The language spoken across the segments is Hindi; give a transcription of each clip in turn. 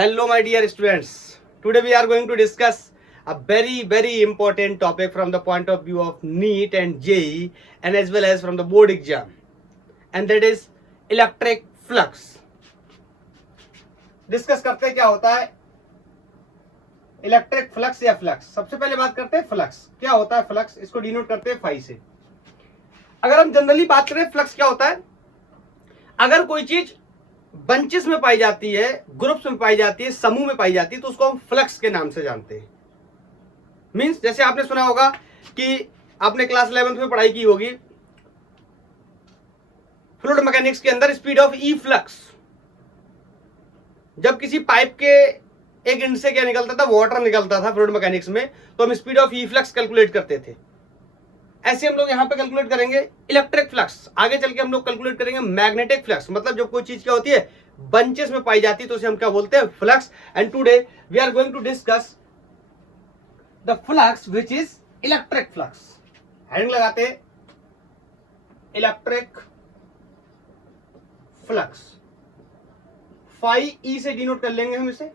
Hello, my dear students. Today we are going to discuss a very important topic from the point of view of NEET and JEE and as well as from the board exam, and that is electric flux. Discuss करते हैं क्या होता है इलेक्ट्रिक फ्लक्स या फ्लक्स। सबसे पहले बात करते हैं फ्लक्स। क्या होता है फ्लक्स? इसको डिनोट करते हैं फाई से। अगर हम जनरली बात करें फ्लक्स क्या होता है, अगर कोई चीज बंचेस में पाई जाती है, ग्रुप्स में पाई जाती है, समूह में पाई जाती है, तो उसको हम फ्लक्स के नाम से जानते हैं। मींस जैसे आपने सुना होगा कि आपने क्लास 11th में पढ़ाई की होगी फ्लूइड मैकेनिक्स के अंदर स्पीड ऑफ ई फ्लक्स। जब किसी पाइप के एक एंड से क्या निकलता था, वाटर निकलता था फ्लूइड मैकेनिक्स में, तो हम speed of E flux calculate करते थे। ऐसे हम लोग यहां पे कैलकुलेट करेंगे इलेक्ट्रिक फ्लक्स। आगे चल के हम लोग कैलकुलेट करेंगे मैग्नेटिक फ्लक्स। मतलब जब कोई चीज क्या होती है बंचेस में पाई जाती है तो उसे हम क्या बोलते हैं, flux. And today we are going to discuss the flux which is electric flux. Heading लगाते हैं इलेक्ट्रिक फ्लक्स। फाई ई से डिनोट कर लेंगे हम इसे।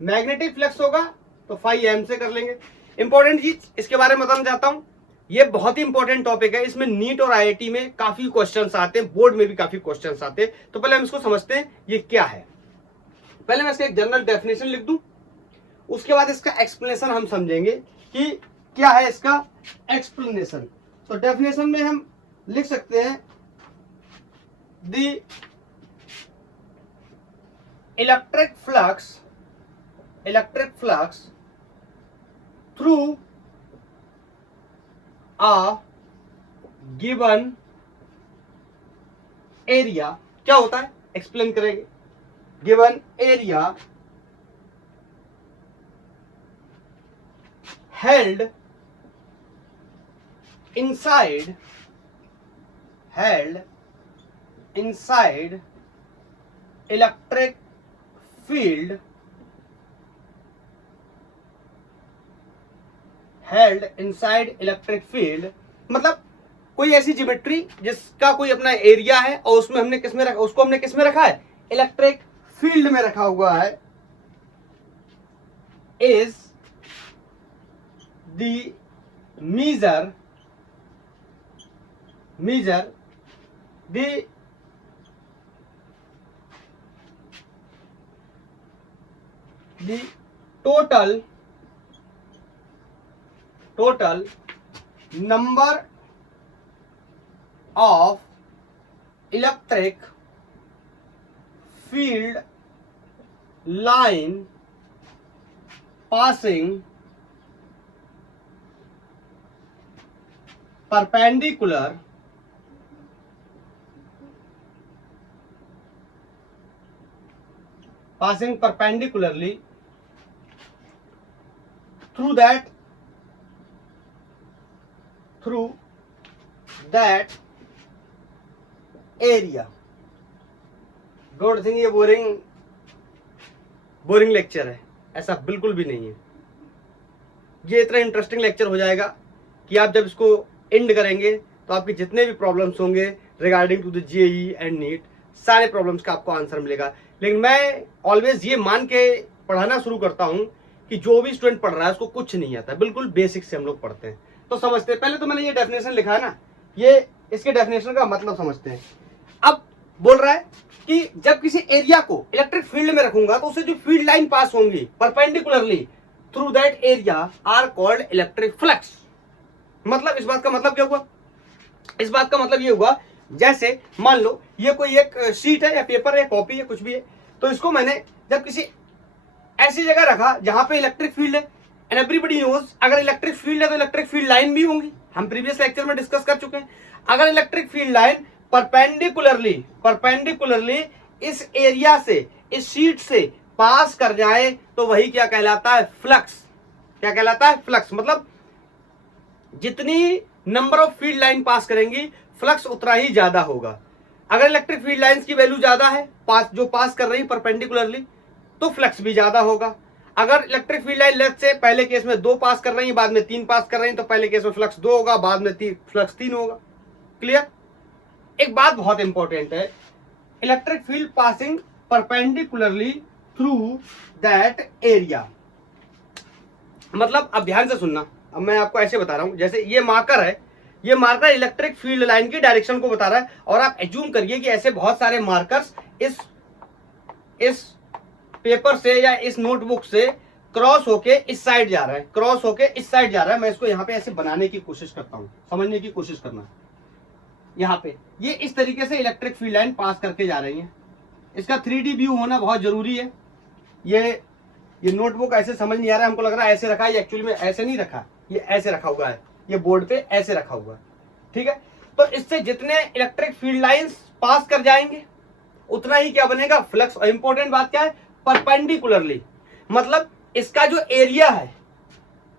मैग्नेटिक फ्लक्स होगा तो फाई एम से कर लेंगे। इंपॉर्टेंट चीज इसके बारे में बताना चाहता हूं, ये बहुत ही इंपॉर्टेंट टॉपिक है। इसमें नीट और आईआईटी में काफी क्वेश्चंस आते हैं, बोर्ड में भी काफी क्वेश्चंस आते हैं। तो पहले हम इसको समझते हैं ये क्या है। पहले मैं इसका एक जनरल डेफिनेशन लिख दूं, उसके बाद इसका एक्सप्लेनेशन हम समझेंगे कि क्या है इसका एक्सप्लेनेशन। तो डेफिनेशन में हम लिख सकते हैं the electric flux through a given area। क्या होता है एक्सप्लेन करेंगे। Given area held inside electric field held inside electric field. मतलब कोई ऐसी ज्योमेट्री जिसका कोई अपना एरिया है और उसमें हमने किसमें रखा, उसको हमने किसमें रखा है, इलेक्ट्रिक फील्ड में रखा हुआ है। Is the measure the total number of electric field line passing perpendicularly through that area। Don't think ये बोरिंग लेक्चर है, ऐसा बिल्कुल भी नहीं है। ये इतना इंटरेस्टिंग लेक्चर हो जाएगा कि आप जब इसको एंड करेंगे तो आपके जितने भी प्रॉब्लम्स होंगे regarding to the JEE and NEET, सारे प्रॉब्लम्स का आपको आंसर मिलेगा। लेकिन मैं ऑलवेज ये मान के पढ़ाना शुरू करता हूं कि जो भी स्टूडेंट पढ़ रहा है उसको कुछ नहीं आता, बिल्कुल बेसिक से हम लोग पढ़ते हैं। तो समझते हैं, पहले तो मैंने ये डेफिनेशन लिखा है ना, ये इसके डेफिनेशन का मतलब समझते हैं। अब बोल रहा है कि जब किसी एरिया को इलेक्ट्रिक फील्ड में रखूंगा तो उससे जो फील्ड लाइन पास होंगी perpendicularly through that area are called electric flux. मतलब इस बात का मतलब क्या हुआ, इस बात का मतलब ये हुआ जैसे मान लो ये कोई एक शीट है या पेपर है या कॉपी है, कुछ भी है, तो इसको मैंने जब किसी ऐसी जगह रखा जहां पे इलेक्ट्रिक फील्ड है, एंड एवरीबडी नोज अगर इलेक्ट्रिक फील्ड है तो इलेक्ट्रिक फील्ड लाइन भी होंगी, हम प्रीवियस लेक्चर में डिस्कस कर चुके हैं। अगर इलेक्ट्रिक फील्ड लाइन परपेंडिकुलरली इस एरिया से, इस शीट से पास कर जाए तो वही क्या कहलाता है, फ्लक्स। क्या कहलाता है, फ्लक्स। मतलब जितनी नंबर ऑफ फील्ड लाइन पास करेंगी फ्लक्स उतना ही ज्यादा होगा। अगर इलेक्ट्रिक फील्ड लाइंस की वैल्यू ज्यादा है, जो पास कर रही है परपेंडिकुलरली, तो फ्लक्स भी ज्यादा होगा। अगर इलेक्ट्रिक फील्ड लाइन लेट से पहले केस में 2 पास कर रही है, बाद में 3 पास कर रही है, तो पहले केस में फ्लक्स 2 होगा, बाद में फ्लक्स 3 होगा। क्लियर। एक बात बहुत इंपॉर्टेंट है, electric field passing perpendicularly through that area. मतलब अब ध्यान से सुनना, अब मैं आपको ऐसे बता रहा हूं, जैसे ये मार्कर है, ये मार्कर इलेक्ट्रिक फील्ड लाइन की डायरेक्शन को बता रहा है, और आप एज्यूम करिए कि ऐसे बहुत सारे मार्कर्स इस पेपर से या इस नोटबुक से क्रॉस होके इस साइड जा रहा है, क्रॉस होके इस साइड जा रहा है। मैं इसको यहाँ पे ऐसे बनाने की कोशिश करता हूँ, समझने की कोशिश करना। यहाँ पे ये इस तरीके से इलेक्ट्रिक फील्ड लाइन पास करके जा रही है। इसका 3D व्यू होना बहुत जरूरी है। ये नोटबुक ऐसे समझ नहीं आ रहा है, हमको लग रहा है ऐसे रखा है, एक्चुअली में ऐसे नहीं रखा, ये ऐसे रखा हुआ है, ये बोर्ड पे ऐसे रखा हुआ है, ठीक है। तो इससे जितने इलेक्ट्रिक फील्ड लाइंस पास कर जाएंगे उतना ही क्या बनेगा, फ्लक्स। और इंपॉर्टेंट बात क्या है, परपेंडिकुलरली, मतलब इसका जो एरिया है,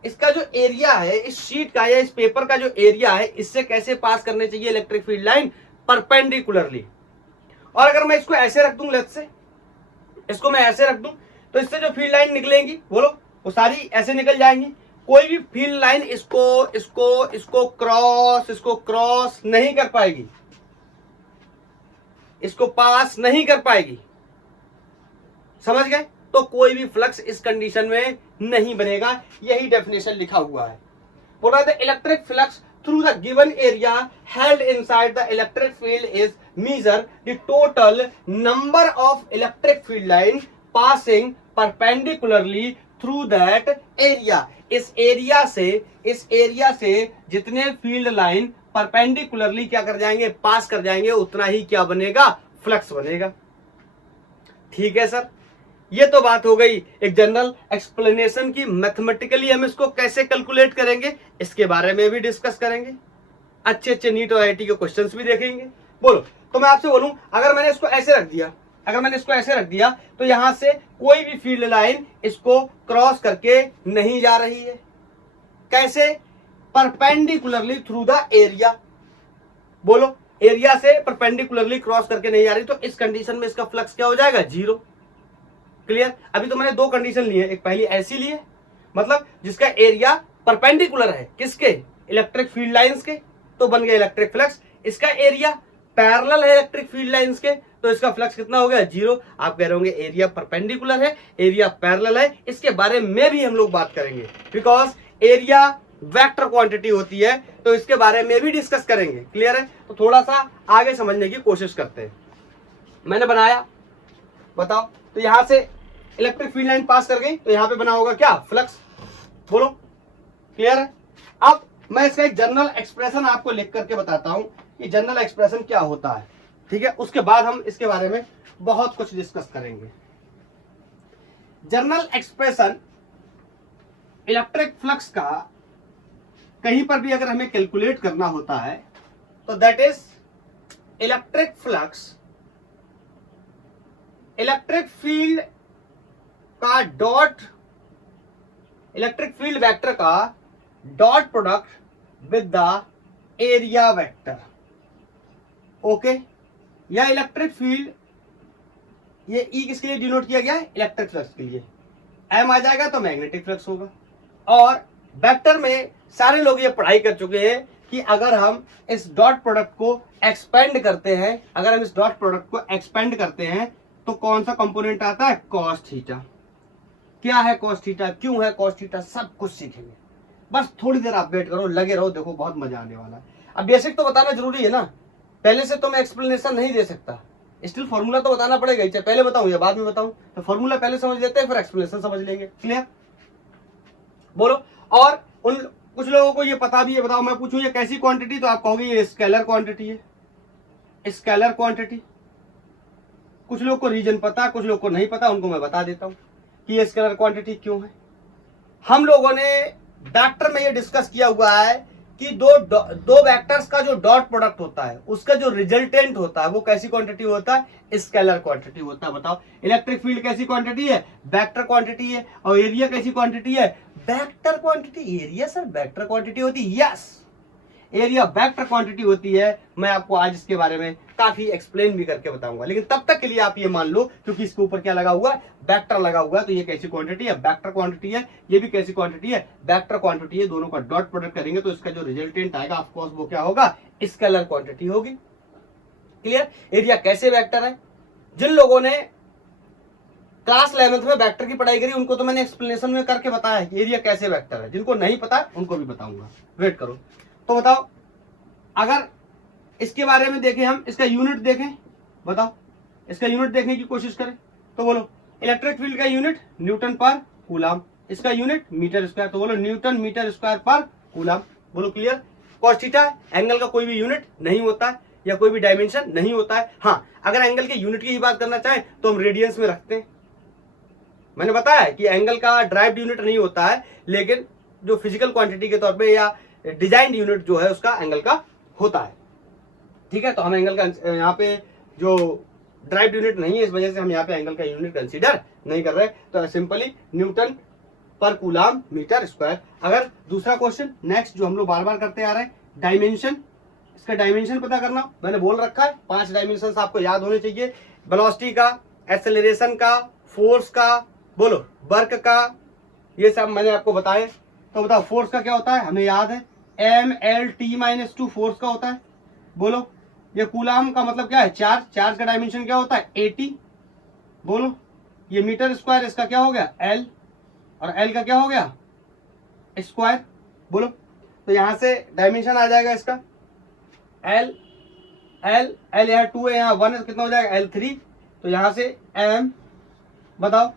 इसका जो एरिया है इस शीट का या इस पेपर का जो एरिया है, इससे कैसे पास करने चाहिए इलेक्ट्रिक फील्ड लाइन, परपेंडिकुलरली। और अगर मैं इसको ऐसे रख दूं, लेट्स से इसको मैं ऐसे रख दूं, तो इससे जो फील्ड लाइन निकलेंगी बोलो, वो सारी ऐसे निकल जाएंगी। कोई भी फील्ड लाइन इसको क्रॉस नहीं कर पाएगी, इसको पास नहीं कर पाएगी, समझ गए। तो कोई भी फ्लक्स इस कंडीशन में नहीं बनेगा, यही डेफिनेशन लिखा हुआ है। बोला the electric flux through the given area held inside the electric field is measure the total number of electric field line passing perpendicularly through that area। इस एरिया से जितने फील्ड लाइन परपेंडिकुलरली क्या कर जाएंगे, पास कर जाएंगे, उतना ही क्या बनेगा, फ्लक्स बनेगा। ठीक है सर, ये तो बात हो गई एक जनरल एक्सप्लेनेशन की। मैथमेटिकली हम इसको कैसे कैलकुलेट करेंगे इसके बारे में भी डिस्कस करेंगे, अच्छे नीट और आईआईटी के क्वेश्चंस भी देखेंगे। बोलो, तो मैं आपसे बोलूं, अगर मैंने इसको ऐसे रख दिया, तो यहां से कोई भी फील्ड लाइन इसको क्रॉस करके नहीं जा रही है। कैसे, परपेंडिकुलरली थ्रू द एरिया। बोलो, एरिया से परपेंडिकुलरली क्रॉस करके नहीं जा रही, तो इस कंडीशन में इसका फ्लक्स क्या हो जाएगा, जीरो। क्लियर। अभी तो मैंने दो कंडीशन ली है, एक पहली ऐसी ली है, मतलब जिसका एरिया परपेंडिकुलर है किसके, इलेक्ट्रिक फील्ड लाइंस के, तो बन गया इलेक्ट्रिक फ्लक्स। इसका एरिया पैरेलल है इलेक्ट्रिक फील्ड लाइंस के, तो इसका फ्लक्स कितना हो गया, जीरो। आप कह रहे होंगे एरिया परपेंडिकुलर है, एरिया पैरेलल है, इसके बारे में भी हम लोग बात करेंगे, बिकॉज एरिया वेक्टर क्वांटिटी होती है, तो इसके बारे में भी डिस्कस करेंगे। क्लियर है। तो थोड़ा सा आगे समझने की कोशिश करते हैं। मैंने बनाया, बताओ, तो यहां से इलेक्ट्रिक फील्ड लाइन पास कर गई, तो यहां पे बना होगा क्या, फ्लक्स। बोलो, क्लियर है। अब मैं इसका एक जनरल एक्सप्रेशन आपको लिख करके बताता हूं कि जनरल एक्सप्रेशन क्या होता है, ठीक है। उसके बाद हम इसके बारे में बहुत कुछ डिस्कस करेंगे। जनरल एक्सप्रेशन इलेक्ट्रिक फ्लक्स का कहीं पर भी अगर हमें कैलकुलेट करना होता है, तो that is electric flux, electric field का डॉट, इलेक्ट्रिक फील्ड वेक्टर का dot product with the area vector. Okay, या इलेक्ट्रिक फील्ड, ये ई किसके लिए डिनोट किया गया है, इलेक्ट्रिक फ्लक्स के लिए। एम आ जाएगा तो मैग्नेटिक फ्लक्स होगा। और वेक्टर में सारे लोग ये पढ़ाई कर चुके हैं कि अगर हम इस डॉट प्रोडक्ट को एक्सपेंड करते हैं, अगर हम इस डॉट प्रोडक्ट को एक्सपेंड करते हैं, तो कौन सा कंपोनेंट आता है, कॉस थीटा। क्या है कॉस थीटा, क्यों है कॉस थीटा, सब कुछ सीखेंगे। बस थोड़ी देर आप वेट करो, लगे रहो, देखो बहुत मजा आने वाला है। अब बेसिक तो बताना जरूरी है ना, पहले से तो मैं एक्सप्लेनेशन नहीं दे सकता, स्टिल फॉर्मूला तो बताना पड़ेगा ही, चाहे पहले बताऊं या बाद में बताऊं। तो फॉर्मूला पहले समझ लेते हैं, फिर एक्सप्लेनेशन समझ लेंगे। क्लियर। बोलो, और उन कुछ लोगों को ये पता भी है, बताओ मैं पूछूं ये कैसी क्वांटिटी, तो आप कहोगे ये स्केलर क्वांटिटी है, स्केलर क्वांटिटी। कुछ लोग को रीजन पता, कुछ लोग को नहीं पता, उनको मैं बता देता हूं कि ये स्केलर क्वांटिटी क्यों है। हम लोगों ने वेक्टर में ये डिस्कस किया हुआ है कि दो वेक्टर्स का जो डॉट प्रोडक्ट होता है, उसका जो रिजल्टेंट होता है, वो कैसी क्वांटिटी होता है, स्केलर क्वांटिटी होता है। बताओ, इलेक्ट्रिक फील्ड कैसी क्वांटिटी है, वेक्टर क्वांटिटी है। और एरिया कैसी क्वांटिटी है, vector quantity. Area sir vector quantity होती है, यस, एरिया वेक्टर क्वांटिटी होती है। मैं आपको आज इसके बारे में काफी एक्सप्लेन भी करके बताऊंगा, लेकिन तब तक के लिए आप ये मान लो, क्योंकि इसके ऊपर क्या लगा हुआ है, वेक्टर लगा हुआ है, तो ये कैसी क्वांटिटी है, वेक्टर क्वांटिटी है। ये भी कैसी क्वांटिटी है, वेक्टर क्वांटिटी है। दोनों का डॉट प्रोडक्ट करेंगे तो इसका जो रिजल्टेंट आएगा, ऑफ कोर्स वो क्या होगा, स्केलर क्वांटिटी होगी। क्लियर। एरिया कैसे वेक्टर है, जिन लोगों ने क्लास 11th में वेक्टर की पढ़ाई करी, उनको तो मैंने एक्सप्लेनेशन में करके बताया कि एरिया कैसे वेक्टर है। जिनको नहीं पता उनको भी बताऊंगा, वेट करो। तो बताओ, अगर इसके बारे में देखें हम, इसका यूनिट देखें, बताओ इसका यूनिट देखने की कोशिश करें तो बोलो इलेक्ट्रिक फील्ड का यूनिट न्यूटन पर कूलम, इसका यूनिट मीटर स्क्वायर, तो बोलो Newton metre square per coulomb. बोलो क्लियर। कॉस थीटा एंगल का कोई भी यूनिट नहीं होता है या कोई भी डायमेंशन नहीं होता है। हाँ, अगर एंगल के यूनिट की ही बात करना चाहें तो हम रेडियंस में रखते हैं। मैंने बताया कि एंगल का ड्राइव्ड यूनिट नहीं होता है, लेकिन जो फिजिकल क्वांटिटी के तौर पे या डिजाइंड यूनिट जो है उसका एंगल का होता है। ठीक है, तो हम एंगल का यहाँ पे जो ड्राइव्ड यूनिट नहीं है, इस वजह से हम यहाँ पे एंगल का यूनिट कंसीडर नहीं कर रहे, तो सिंपली न्यूटन पर कूलम मीटर स्क्वायर। अगर दूसरा क्वेश्चन नेक्स्ट जो हम लोग बार बार करते आ रहे हैं, डायमेंशन, इसका डायमेंशन पता करना, मैंने बोल रखा है 5 डायमेंशन आपको याद होने चाहिए। वेलोसिटी का, एक्सेलरेशन का, फोर्स का, बोलो वर्क का, ये सब मैंने आपको बताए। तो बताओ फोर्स का क्या होता है, हमें याद है mLT-2 फोर्स का होता है। बोलो ये कूलम का मतलब क्या है, चार्ज, चार्ज का डायमेंशन क्या होता है 80। बोलो ये मीटर स्क्वायर, इसका क्या हो गया L, और L का क्या हो गया स्क्वायर। बोलो तो यहां से डायमेंशन आ जाएगा इसका L, L, L यहाँ 2 है, यहाँ 1 है, कितना हो जाएगा L3। तो यहां से M, बताओ,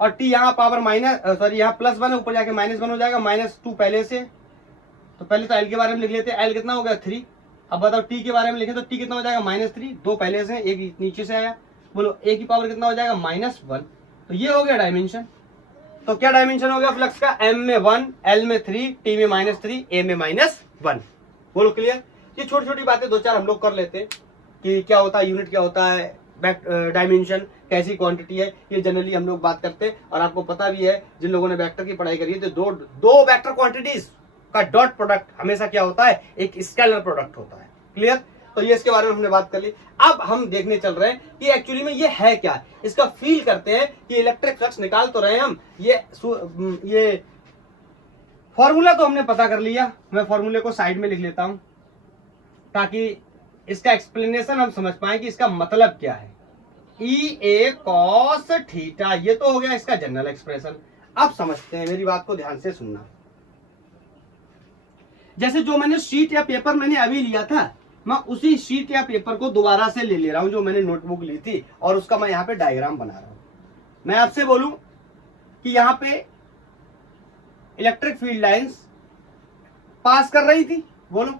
और T यहाँ पावर माइनस, सॉरी यहाँ +1 है, ऊपर जाके -1 हो जाएगा, -2 पहले से। तो पहले तो L के बारे में लिख लेते हैं, L कितना हो गया 3। अब बताओ T के बारे में लिखे तो T कितना हो जाएगा -3, 2 पहले से, एक नीचे से आया। बोलो A की पावर कितना हो जाएगा -1। तो ये हो गया डायमेंशन। तो क्या डायमेंशन हो गया फ्लक्स का, M में 1, L में 3, T में -3, A में -1। बोलो क्लियर। ये छोटी छोटी बातें 2-4 हम लोग कर लेते हैं कि क्या होता है यूनिट, क्या होता है डायमेंशन, कैसी क्वांटिटी है, ये जनरली हम लोग बात करते हैं। और आपको पता भी है जिन लोगों ने वेक्टर की पढ़ाई करी है, तो दो वेक्टर क्वांटिटीज का डॉट प्रोडक्ट हमेशा क्या होता है, एक स्केलर प्रोडक्ट होता है। क्लियर। तो ये इसके बारे में हमने बात कर ली। अब हम देखने चल रहे हैं कि एक्चुअली में ये है क्या, इसका फील करते हैं कि इलेक्ट्रिक फ्लक्स निकाल तो रहे हैं हम। ये फॉर्मूला तो हमने पता कर लिया, मैं फॉर्मूले को साइड में लिख लेता हूं ताकि इसका एक्सप्लेनेशन हम समझ पाए कि इसका मतलब क्या है। EA cos थीटा, ये तो हो गया इसका जनरल एक्सप्रेशन। अब समझते हैं, मेरी बात को ध्यान से सुनना। जैसे जो मैंने शीट या पेपर मैंने अभी लिया था, मैं उसी शीट या पेपर को दोबारा से ले रहा हूं जो मैंने नोटबुक ली थी, और उसका मैं यहाँ पे डायग्राम बना रहा हूं। मैं आपसे बोलूं कि यहाँ पे इलेक्ट्रिक फील्ड लाइंस पास कर रही थी, बोलो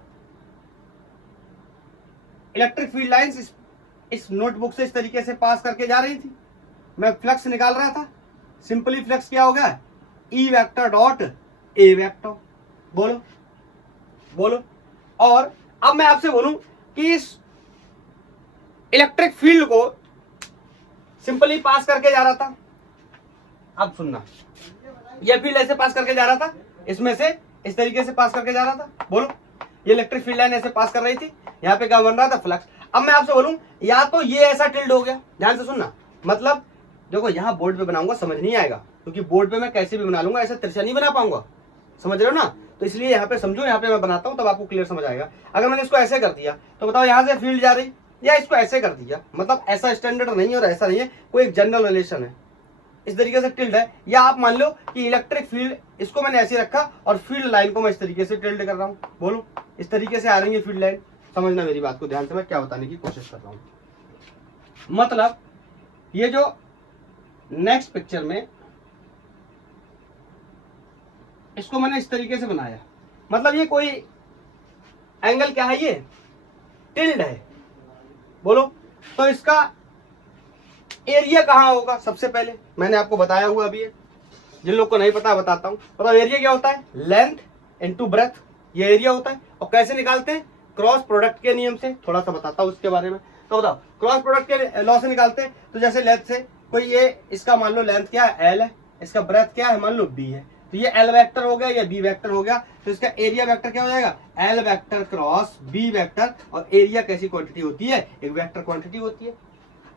इलेक्ट्रिक फील्ड लाइंस इस नोटबुक से इस तरीके से पास करके जा रही थी। मैं फ्लक्स निकाल रहा था, सिंपली फ्लक्स क्या हो गया, E vector dot A vector. बोलो बोलो। और अब मैं आपसे बोलूं कि इस इलेक्ट्रिक फील्ड को सिंपली पास करके जा रहा था। अब सुनना, यह फील्ड ऐसे पास करके जा रहा था, इसमें से इस तरीके से पास करके जा रहा था। बोलो ये इलेक्ट्रिक फील्ड लाइन ऐसे पास कर रही थी, यहाँ पे क्या बन रहा था, फ्लक्स। अब मैं आपसे बोलूं, या तो ये ऐसा टिल्ड हो गया, ध्यान से सुनना, मतलब देखो यहाँ बोर्ड पे बनाऊंगा समझ नहीं आएगा, क्योंकि बोर्ड पे मैं कैसे भी बना लूंगा, ऐसा तिरछा नहीं बना पाऊंगा, समझ रहे हो ना। तो इसलिए यहाँ पे समझो, यहाँ पे मैं बनाता हूँ तब आपको क्लियर समझ आएगा। अगर मैंने इसको ऐसे कर दिया तो बताओ यहाँ से फील्ड जा रही, या इसको ऐसे कर दिया, मतलब ऐसा स्टैंडर्ड नहीं है और ऐसा नहीं है, कोई एक जनरल रिलेशन है, इस तरीके से टिल्ड है। या आप मान लो कि इलेक्ट्रिक फील्ड, इसको मैंने ऐसे रखा और फील्ड लाइन को मैं इस तरीके से टिल्ड कर रहा हूँ। बोलो इस तरीके से आ रही है फील्ड लाइन। समझना मेरी बात को ध्यान से, मैं क्या बताने की कोशिश कर रहा हूँ। मतलब ये जो नेक्स्ट पिक्चर में इसको मैंने इस तरीके से बनाया, मतलब ये कोई एंगल क्या है, ये टिल्ड है। बोलो तो इसका एरिया कहां होगा, सबसे पहले मैंने आपको बताया हुआ अभी है, जिन लोग को नहीं पता बताता हूं। बताओ एरिया क्या होता है, लेंथ इनटू ब्रेथ, ये एरिया होता है। और कैसे निकालते हैं, क्रॉस प्रोडक्ट के नियम से, थोड़ा सा बताता हूं उसके बारे में। तो बताओ क्रॉस प्रोडक्ट के लॉ से निकालते हैं। तो जैसे लेंथ से कोई ये, इसका मान लो लेंथ क्या है L है, इसका ब्रेथ क्या है मान लो B है, तो ये L वेक्टर हो गया या B वेक्टर हो गया। तो इसका एरिया वेक्टर क्या हो जाएगा, L vector cross B vector. और एरिया कैसी क्वांटिटी होती है, एक वेक्टर क्वांटिटी होती है।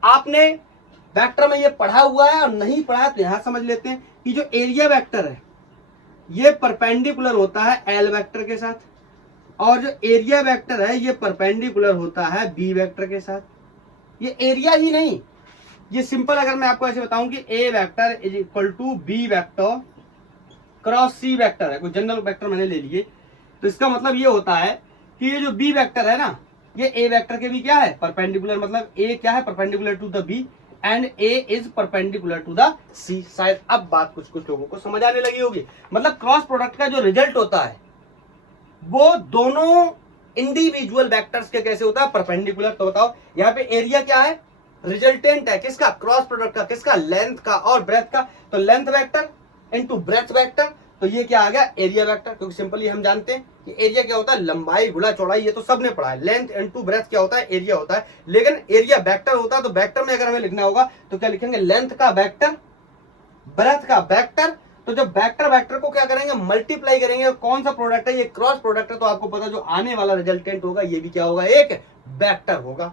आपने वेक्टर में ये पढ़ा हुआ है और नहीं पढ़ा है तो यहां समझ लेते हैं कि जो एरिया वेक्टर है ये परपेंडिकुलर होता है L वेक्टर के साथ, और जो एरिया वेक्टर है ये परपेंडिकुलर होता है B वेक्टर के साथ। ये एरिया ही नहीं, ये सिंपल अगर मैं आपको ऐसे बताऊं कि A vector is equal to B vector cross C vector है, कोई जनरल वेक्टर मैंने ले लिए, तो इसका मतलब ये होता है कि ये जो बी वेक्टर है ना, ये ए वेक्टर के भी क्या है परपेंडिकुलर, मतलब ए क्या है perpendicular to the B and A is perpendicular to the C. शायद अब बात कुछ कुछ लोगों को समझ आने लगी होगी। मतलब क्रॉस प्रोडक्ट का जो रिजल्ट होता है वो दोनों इंडिविजुअल वेक्टर्स के कैसे होता है परपेंडिकुलर। तो बताओ यहाँ पे एरिया क्या है, रिजल्टेंट है किसका, क्रॉस प्रोडक्ट का, किसका, लेंथ का और ब्रेथ का। तो length vector into breadth vector, तो ये क्या आ गया एरिया वेक्टर, क्योंकि सिंपली हम जानते हैं कि एरिया क्या होता है लंबाई गुणा चौड़ाई, ये तो सबने पढ़ा है। लेंथ इनटू ब्रेथ क्या होता है एरिया होता है, लेकिन एरिया वेक्टर होता है। तो वेक्टर में अगर हमें लिखना होगा तो क्या लिखेंगे, लेंथ का वेक्टर ब्रेथ का वेक्टर। तो जब वेक्टर वेक्टर को क्या करेंगे मल्टीप्लाई करेंगे, कौन सा प्रोडक्ट है ये क्रॉस प्रोडक्ट है, तो आपको पता जो आने वाला रिजल्टेंट होगा ये भी क्या होगा एक वेक्टर होगा।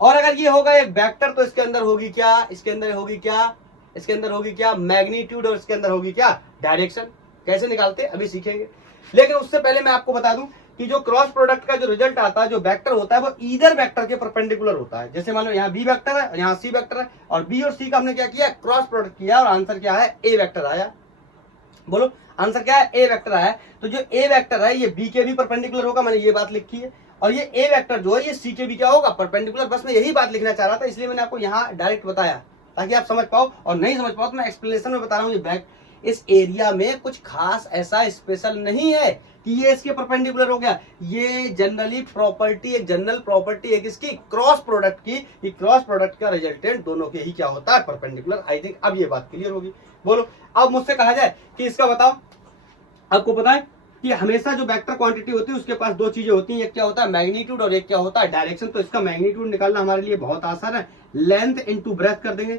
और अगर ये होगा एक वेक्टर तो इसके अंदर होगी क्या, इसके अंदर होगी क्या, इसके अंदर होगी क्या मैग्नीट्यूड और इसके अंदर होगी क्या डायरेक्शन। कैसे निकालते हैं अभी सीखेंगे, लेकिन उससे पहले मैं आपको बता दूं कि जो क्रॉस प्रोडक्ट का जो रिजल्ट आता है जो वेक्टर होता है वो ईदर वेक्टर के परपेंडिकुलर होता है। जैसे मान लो यहाँ बी वेक्टर है यहाँ सी वेक्टर है, और बी और सी का हमने क्या किया क्रॉस प्रोडक्ट किया और आंसर क्या है ए वेक्टर आया। बोलो आंसर क्या है ए वेक्टर आया। तो जो ए वेक्टर है ये बी के भी परपेंडिकुलर होगा, मैंने ये बात लिखी है, और ये ए वेक्टर जो है ये सी के भी क्या होगा परपेंडिकुलर। बस मैं यही बात लिखना चाह रहा था, इसलिए मैंने आपको यहाँ डायरेक्ट बताया ताकि आप समझ पाओ, और नहीं समझ पाओ तो मैं एक्सप्लेनेशन में बता रहा हूँ। ये बैक इस एरिया में कुछ खास ऐसा स्पेशल नहीं है कि ये इसके परपेंडिकुलर हो गया, ये जनरली प्रॉपर्टी एक जनरल प्रॉपर्टी है किसकी क्रॉस प्रोडक्ट की, कि क्रॉस प्रोडक्ट का रिजल्टेंट दोनों के ही क्या होता है परपेंडिकुलर। आई थिंक अब ये बात क्लियर होगी। बोलो अब मुझसे कहा जाए कि इसका बताओ, आपको पता है कि हमेशा जो वेक्टर क्वांटिटी होती है उसके पास दो चीजें होती हैं, एक क्या होता है मैग्नीट्यूड और एक क्या होता है डायरेक्शन। तो इसका मैग्नीट्यूड निकालना हमारे लिए बहुत आसान है, लेंथ इनटू ब्रेथ कर देंगे।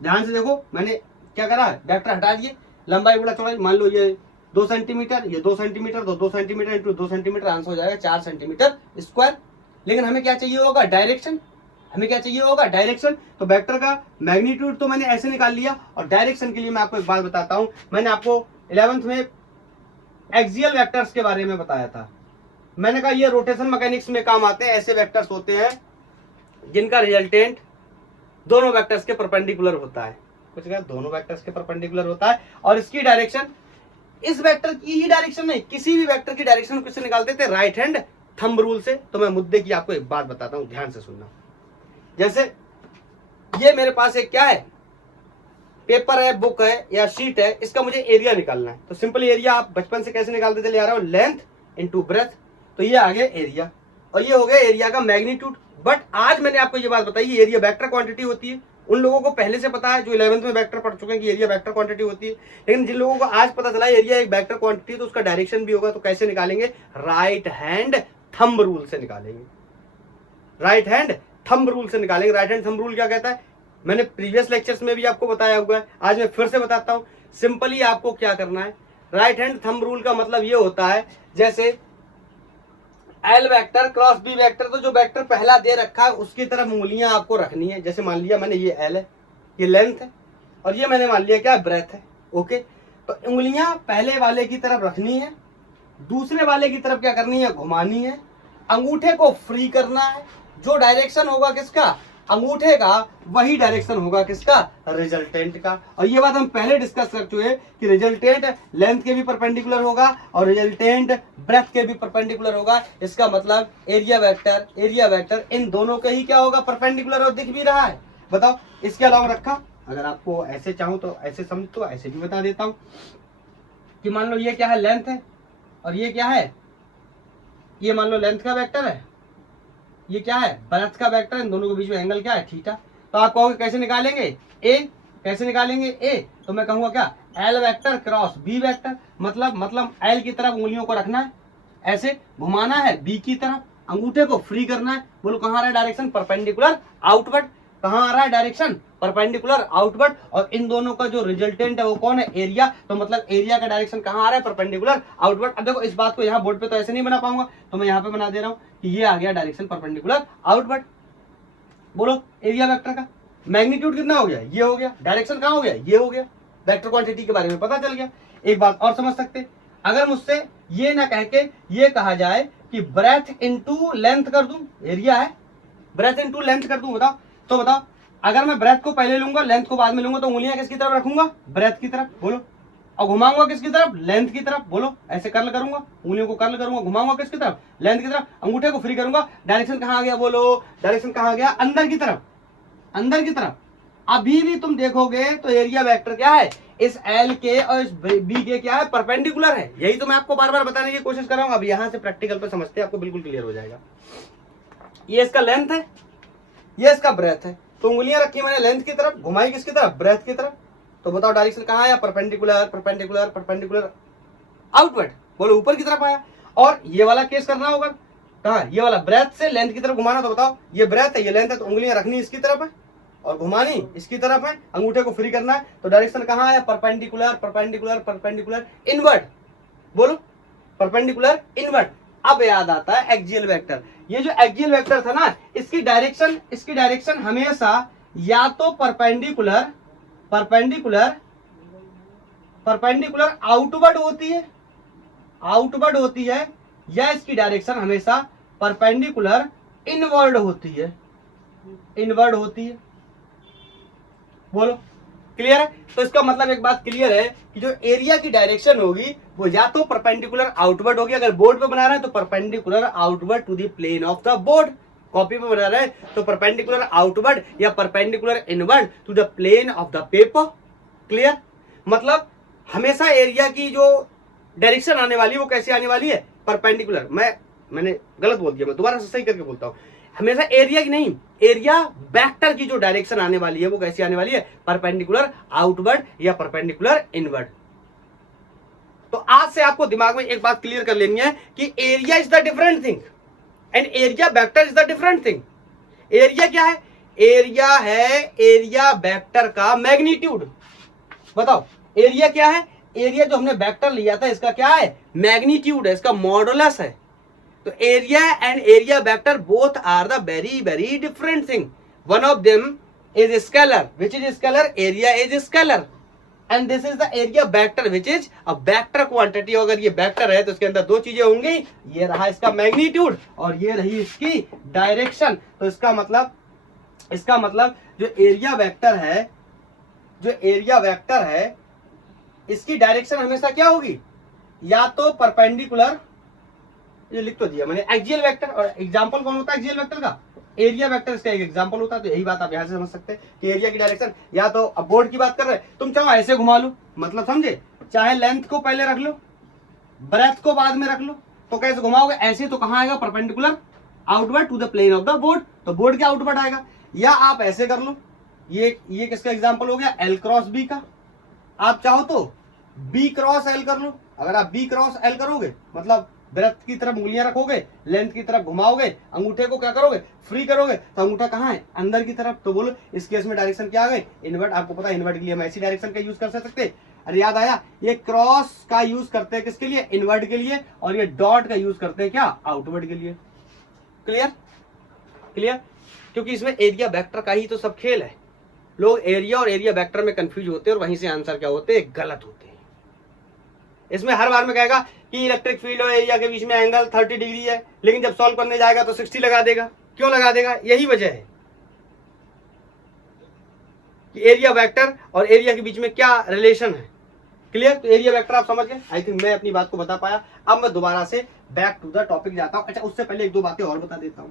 ध्यान से देखो मैंने क्या करा, वेक्टर हटा दिए, लंबाई गुणा चौड़ाई, मान लो ये 2 सेंटीमीटर ये 2 सेंटीमीटर, तो 2 सेंटीमीटर इंटू 2 सेंटीमीटर आंसर हो जाएगा 4 सेंटीमीटर स्क्वायर। लेकिन हमें क्या चाहिए होगा डायरेक्शन, हमें क्या चाहिए होगा डायरेक्शन। तो वेक्टर का मैग्नीट्यूड तो मैंने ऐसे निकाल लिया, और डायरेक्शन के लिए मैं आपको एक बात बताता हूं। मैंने आपको 11th में एक्सियल वेक्टर्स के बारे में बताया था, मैंने कहा ये रोटेशन मैकेनिक्स में काम आते हैं। ऐसे वेक्टर्स होते हैं जिनका रिजल्टेंट दोनों वेक्टर्स के परपेंडिकुलर होता है, कुछ कहा दोनों वेक्टर्स के परपेंडिकुलर होता है, और इसकी डायरेक्शन इस वेक्टर की ही डायरेक्शन नहीं किसी भी वेक्टर की डायरेक्शन किससे निकालते थे, राइट हैंड थंब रूल से। तो मैं मुद्दे की आपको एक बात बताता हूं, ध्यान से सुनना। जैसे ये मेरे पास एक क्या है पेपर है, बुक है या शीट है, इसका मुझे एरिया निकालना है। तो सिंपल एरिया आप बचपन से कैसे निकालते चले आ रहे हो, लेंथ इनटू ब्रेथ। तो ये आ गया एरिया, और ये हो गया एरिया का मैग्नीट्यूड। बट आज मैंने आपको ये बात बताई एरिया वेक्टर क्वांटिटी होती है। उन लोगों को पहले से पता है जो 11th में वेक्टर पढ़ चुके हैं कि एरिया वेक्टर क्वांटिटी होती है, लेकिन जिन लोगों को आज पता चला एरिया एक वेक्टर क्वांटिटी तो उसका डायरेक्शन भी होगा। तो कैसे निकालेंगे, राइट हैंड थंब रूल से निकालेंगे, राइट हैंड थंब रूल से निकालेंगे। राइट हैंड थंब रूल क्या कहता है, मैंने प्रीवियस लेक्चर्स में भी आपको बताया हुआ है, आज मैं फिर से बताता हूं। सिंपली आपको क्या करना है, राइट हैंड थंब रूल का मतलब ये होता है जैसे L vector cross B vector, तो जो वेक्टर पहला दे रखा है उसकी तरफ उंगलियां आपको रखनी है। जैसे मान लिया मैंने ये एल है, ये लेंथ है, और ये मैंने मान लिया क्या ब्रेथ है। ओके, तो उंगलियां पहले वाले की तरफ रखनी है, दूसरे वाले की तरफ क्या करनी है घुमानी है, अंगूठे को फ्री करना है। जो डायरेक्शन होगा किसका अंगूठे का, वही डायरेक्शन होगा किसका रिजल्टेंट का। और ये बात हम पहले डिस्कस कर चुके हैं कि रिजल्टेंट लेंथ के भी परपेंडिकुलर होगा और रिजल्टेंट ब्रेथ के भी परपेंडिकुलर होगा। इसका मतलब एरिया वेक्टर इन दोनों के ही क्या होगा परपेंडिकुलर, और दिख भी रहा है। बताओ इसके अलावा रखा, अगर आपको ऐसे चाहूं तो ऐसे समझ, तो ऐसे भी बता देता हूं कि मान लो ये क्या है लेंथ है, और ये क्या है, ये मान लो लेंथ का वेक्टर है, ये क्या है ब्रेथ का वेक्टर, इन दोनों के बीच में एंगल क्या है थीटा। तो आप कहोगे कैसे निकालेंगे ए, कैसे निकालेंगे ए, तो मैं कहूंगा क्या L vector cross B vector, मतलब एल की तरफ उंगलियों को रखना है, ऐसे घुमाना है बी की तरफ, अंगूठे को फ्री करना है। बोलो कहाँ आ रहा है डायरेक्शन परपेंडिकुलर आउटवर्ड, कहाँ आ रहा है डायरेक्शन परपेंडिकुलर आउटवर्ड, और इन दोनों का जो रिजल्टेंट है वो कौन है एरिया। तो मतलब एरिया का डायरेक्शन कहाँ आ रहा है परपेंडिकुलर आउटवर्ड। अब देखो इस बात को यहाँ बोर्ड पे तो ऐसे नहीं बना पाऊंगा, तो मैं यहाँ पे बना दे रहा हूँ कि ये आ गया डायरेक्शन परपेंडिकुलर आउटवर्ड। बोलो एरिया वेक्टर का मैग्नीट्यूड कितना हो गया, ये हो गया, डायरेक्शन कहाँ हो गया, ये हो गया। वेक्टर क्वांटिटी के बारे में पता चल गया। एक बात और समझ सकते, अगर मुझसे ये ना कह के ये कहा जाए कि ब्रेथ इनटू लेंथ कर दूं, एरिया है ब्रेथ इनटू लेंथ कर दूं, बताओ तो बताओ अगर मैं ब्रेथ को पहले लूंगा, लेंथ को बाद में लूंगा, तो उंगलियां किसकी तरफ रखूंगा? ब्रेथ की तरफ, बोलो। और घुमाऊंगा किसकी तरफ? लेंथ की तरफ, बोलो। ऐसे कर्ल करूंगा, उंगलियों को कर्ल करूंगा, घुमाऊंगा किसकी तरफ? लेंथ की तरफ। अंगूठे को फ्री करूंगा, डायरेक्शन कहां आ गया? बोलो, डायरेक्शन कहां आ गया? अंदर की तरफ, अंदर की तरफ। अभी भी तुम देखोगे तो एरिया वेक्टर क्या है? इस एल के और इस बी के क्या है? परपेंडिकुलर है। यही तो मैं आपको बार बार बताने की कोशिश कर रहा हूं। अब यहां से प्रैक्टिकल पे समझते हैं, आपको बिल्कुल क्लियर हो जाएगा। ये इसका लेंथ है, ये इसका ब्रेथ है। तो उंगलियां रखी मैंने लेंथ की तरफ, घुमाई किसकी तरफ? ब्रेथ की तरफ। तो बताओ डायरेक्शन कहां आया? परपेंडिकुलर, परपेंडिकुलर, परपेंडिकुलर, आउटवर्ड, बोलो ऊपर की तरफ आया। और ये वाला केस करना होगा कहां? ये वाला ब्रेथ से लेंथ की तरफ घुमाना। तो बताओ ये ब्रेथ है, ये लेंथ है, तो उंगलियां रखनी इसकी तरफ है और घुमानी इसकी तरफ है, अंगूठे को फ्री करना है। तो डायरेक्शन कहां आया? परपेंडिकुलर, परपेंडिकुलर, परपेंडिकुलर, इनवर्ड, बोलो, परपेंडिकुलर, इनवर्ड। अब याद आता है एक्सियल वेक्टर। ये जो एक्सियल वेक्टर था ना, इसकी डायरेक्शन हमेशा या तो परपेंडिकुलर, परपेंडिकुलर, परपेंडिकुलर आउटवर्ड होती है, आउटवर्ड होती है, या इसकी डायरेक्शन हमेशा परपेंडिकुलर इनवर्ड होती है, इनवर्ड होती है, बोलो। क्लियर है? तो इसका मतलब एक बात क्लियर है कि जो एरिया की डायरेक्शन होगी वो या तो परपेंडिकुलर आउटवर्ड होगी, अगर बोर्ड पे बना रहे हैं तो perpendicular outward to the plane of the board. Copy पे बना रहे हैं तो परपेंडिकुलर आउटवर्ड या perpendicular inward to the plane of the paper. Clear? मतलब हमेशा एरिया की जो डायरेक्शन आने वाली है वो कैसे आने वाली है? परपेंडिकुलर। मैंने गलत बोल दिया, मैं दोबारा से सही करके बोलता हूं। हमेशा एरिया की नहीं, एरिया वेक्टर की जो डायरेक्शन आने वाली है वो कैसी आने वाली है? परपेंडिकुलर आउटवर्ड या परपेंडिकुलर इनवर्ड। तो आज से आपको दिमाग में एक बात क्लियर कर लेनी है कि area is the different thing and area vector is the different thing. Area क्या है? एरिया है एरिया वेक्टर का मैग्नीट्यूड। बताओ एरिया क्या है? एरिया जो हमने वेक्टर लिया था इसका क्या है? मैग्नीट्यूड है, इसका मॉडुलस है। तो area and area vector both are the very very different thing. One of them is scalar, which is scalar? Area is scalar, and this is the area vector which is a vector quantity. अगर ये वेक्टर है तो इसके अंदर दो चीजें होंगी, ये रहा इसका मैग्नीट्यूड और ये रही इसकी डायरेक्शन। तो इसका मतलब जो एरिया वेक्टर है, जो एरिया वेक्टर है, इसकी डायरेक्शन हमेशा क्या होगी? या तो परपेंडिकुलर, ये लिख तो दिया मैंने, एक्सियल वेक्टर। और एग्जांपल कौन होता है एक्सियल वेक्टर का? एरिया वेक्टर इसका एक एग्जांपल होता है। तो यही बात आप यहां से समझ सकते हैं कि एरिया की डायरेक्शन या तो, अब बोर्ड की बात कर रहे हैं, तुम चाहो ऐसे घुमा लो, मतलब समझे, चाहे लेंथ को पहले रख लो, ब्रेथ को बाद में रख लो। तो कैसे घुमाओगे? ऐसे। तो कहां आएगा? Perpendicular outward to the plane of the board. तो बोर्ड के आउटवर्ड आएगा। या आप ऐसे कर लो, ये किसका एग्जांपल हो गया? एल क्रॉस बी का। आप चाहो तो बी क्रॉस एल कर लो। अगर आप बी क्रॉस एल करोगे मतलब ब्रेथ की तरफ उंगलियां रखोगे, लेंथ की तरफ घुमाओगे, अंगूठे को क्या करोगे? फ्री करोगे, तो अंगूठा कहां है? अंदर की तरफ। तो बोलो इस केस में डायरेक्शन क्या आ गई? इनवर्ट। आपको पता है इनवर्ट के लिए हम ऐसी डायरेक्शन का यूज कर सकते हैं। अरे याद आया, ये क्रॉस का यूज करते हैं किसके लिए? इनवर्ट के लिए। और ये डॉट का यूज करते हैं क्या? आउटवर्ड के लिए। क्लियर? क्लियर? क्योंकि इसमें एरिया वेक्टर का ही तो सब खेल है। लोग एरिया और एरिया वेक्टर में कंफ्यूज होते हैं और वहीं से आंसर क्या होते हैं? गलत होते हैं। इसमें हर बार में कहेगा कि इलेक्ट्रिक फील्ड और एरिया के बीच में एंगल 30 डिग्री है, लेकिन जब सॉल्व करने जाएगा तो 60 लगा देगा। क्यों लगा देगा? यही वजह है कि एरिया वेक्टर और एरिया के बीच में क्या रिलेशन है। क्लियर? तो एरिया वेक्टर आप समझ गए। आई थिंक मैं अपनी बात को बता पाया। अब मैं दोबारा से बैक टू द टॉपिक जाता हूं। अच्छा, उससे पहले एक दो बातें और बता देता हूं।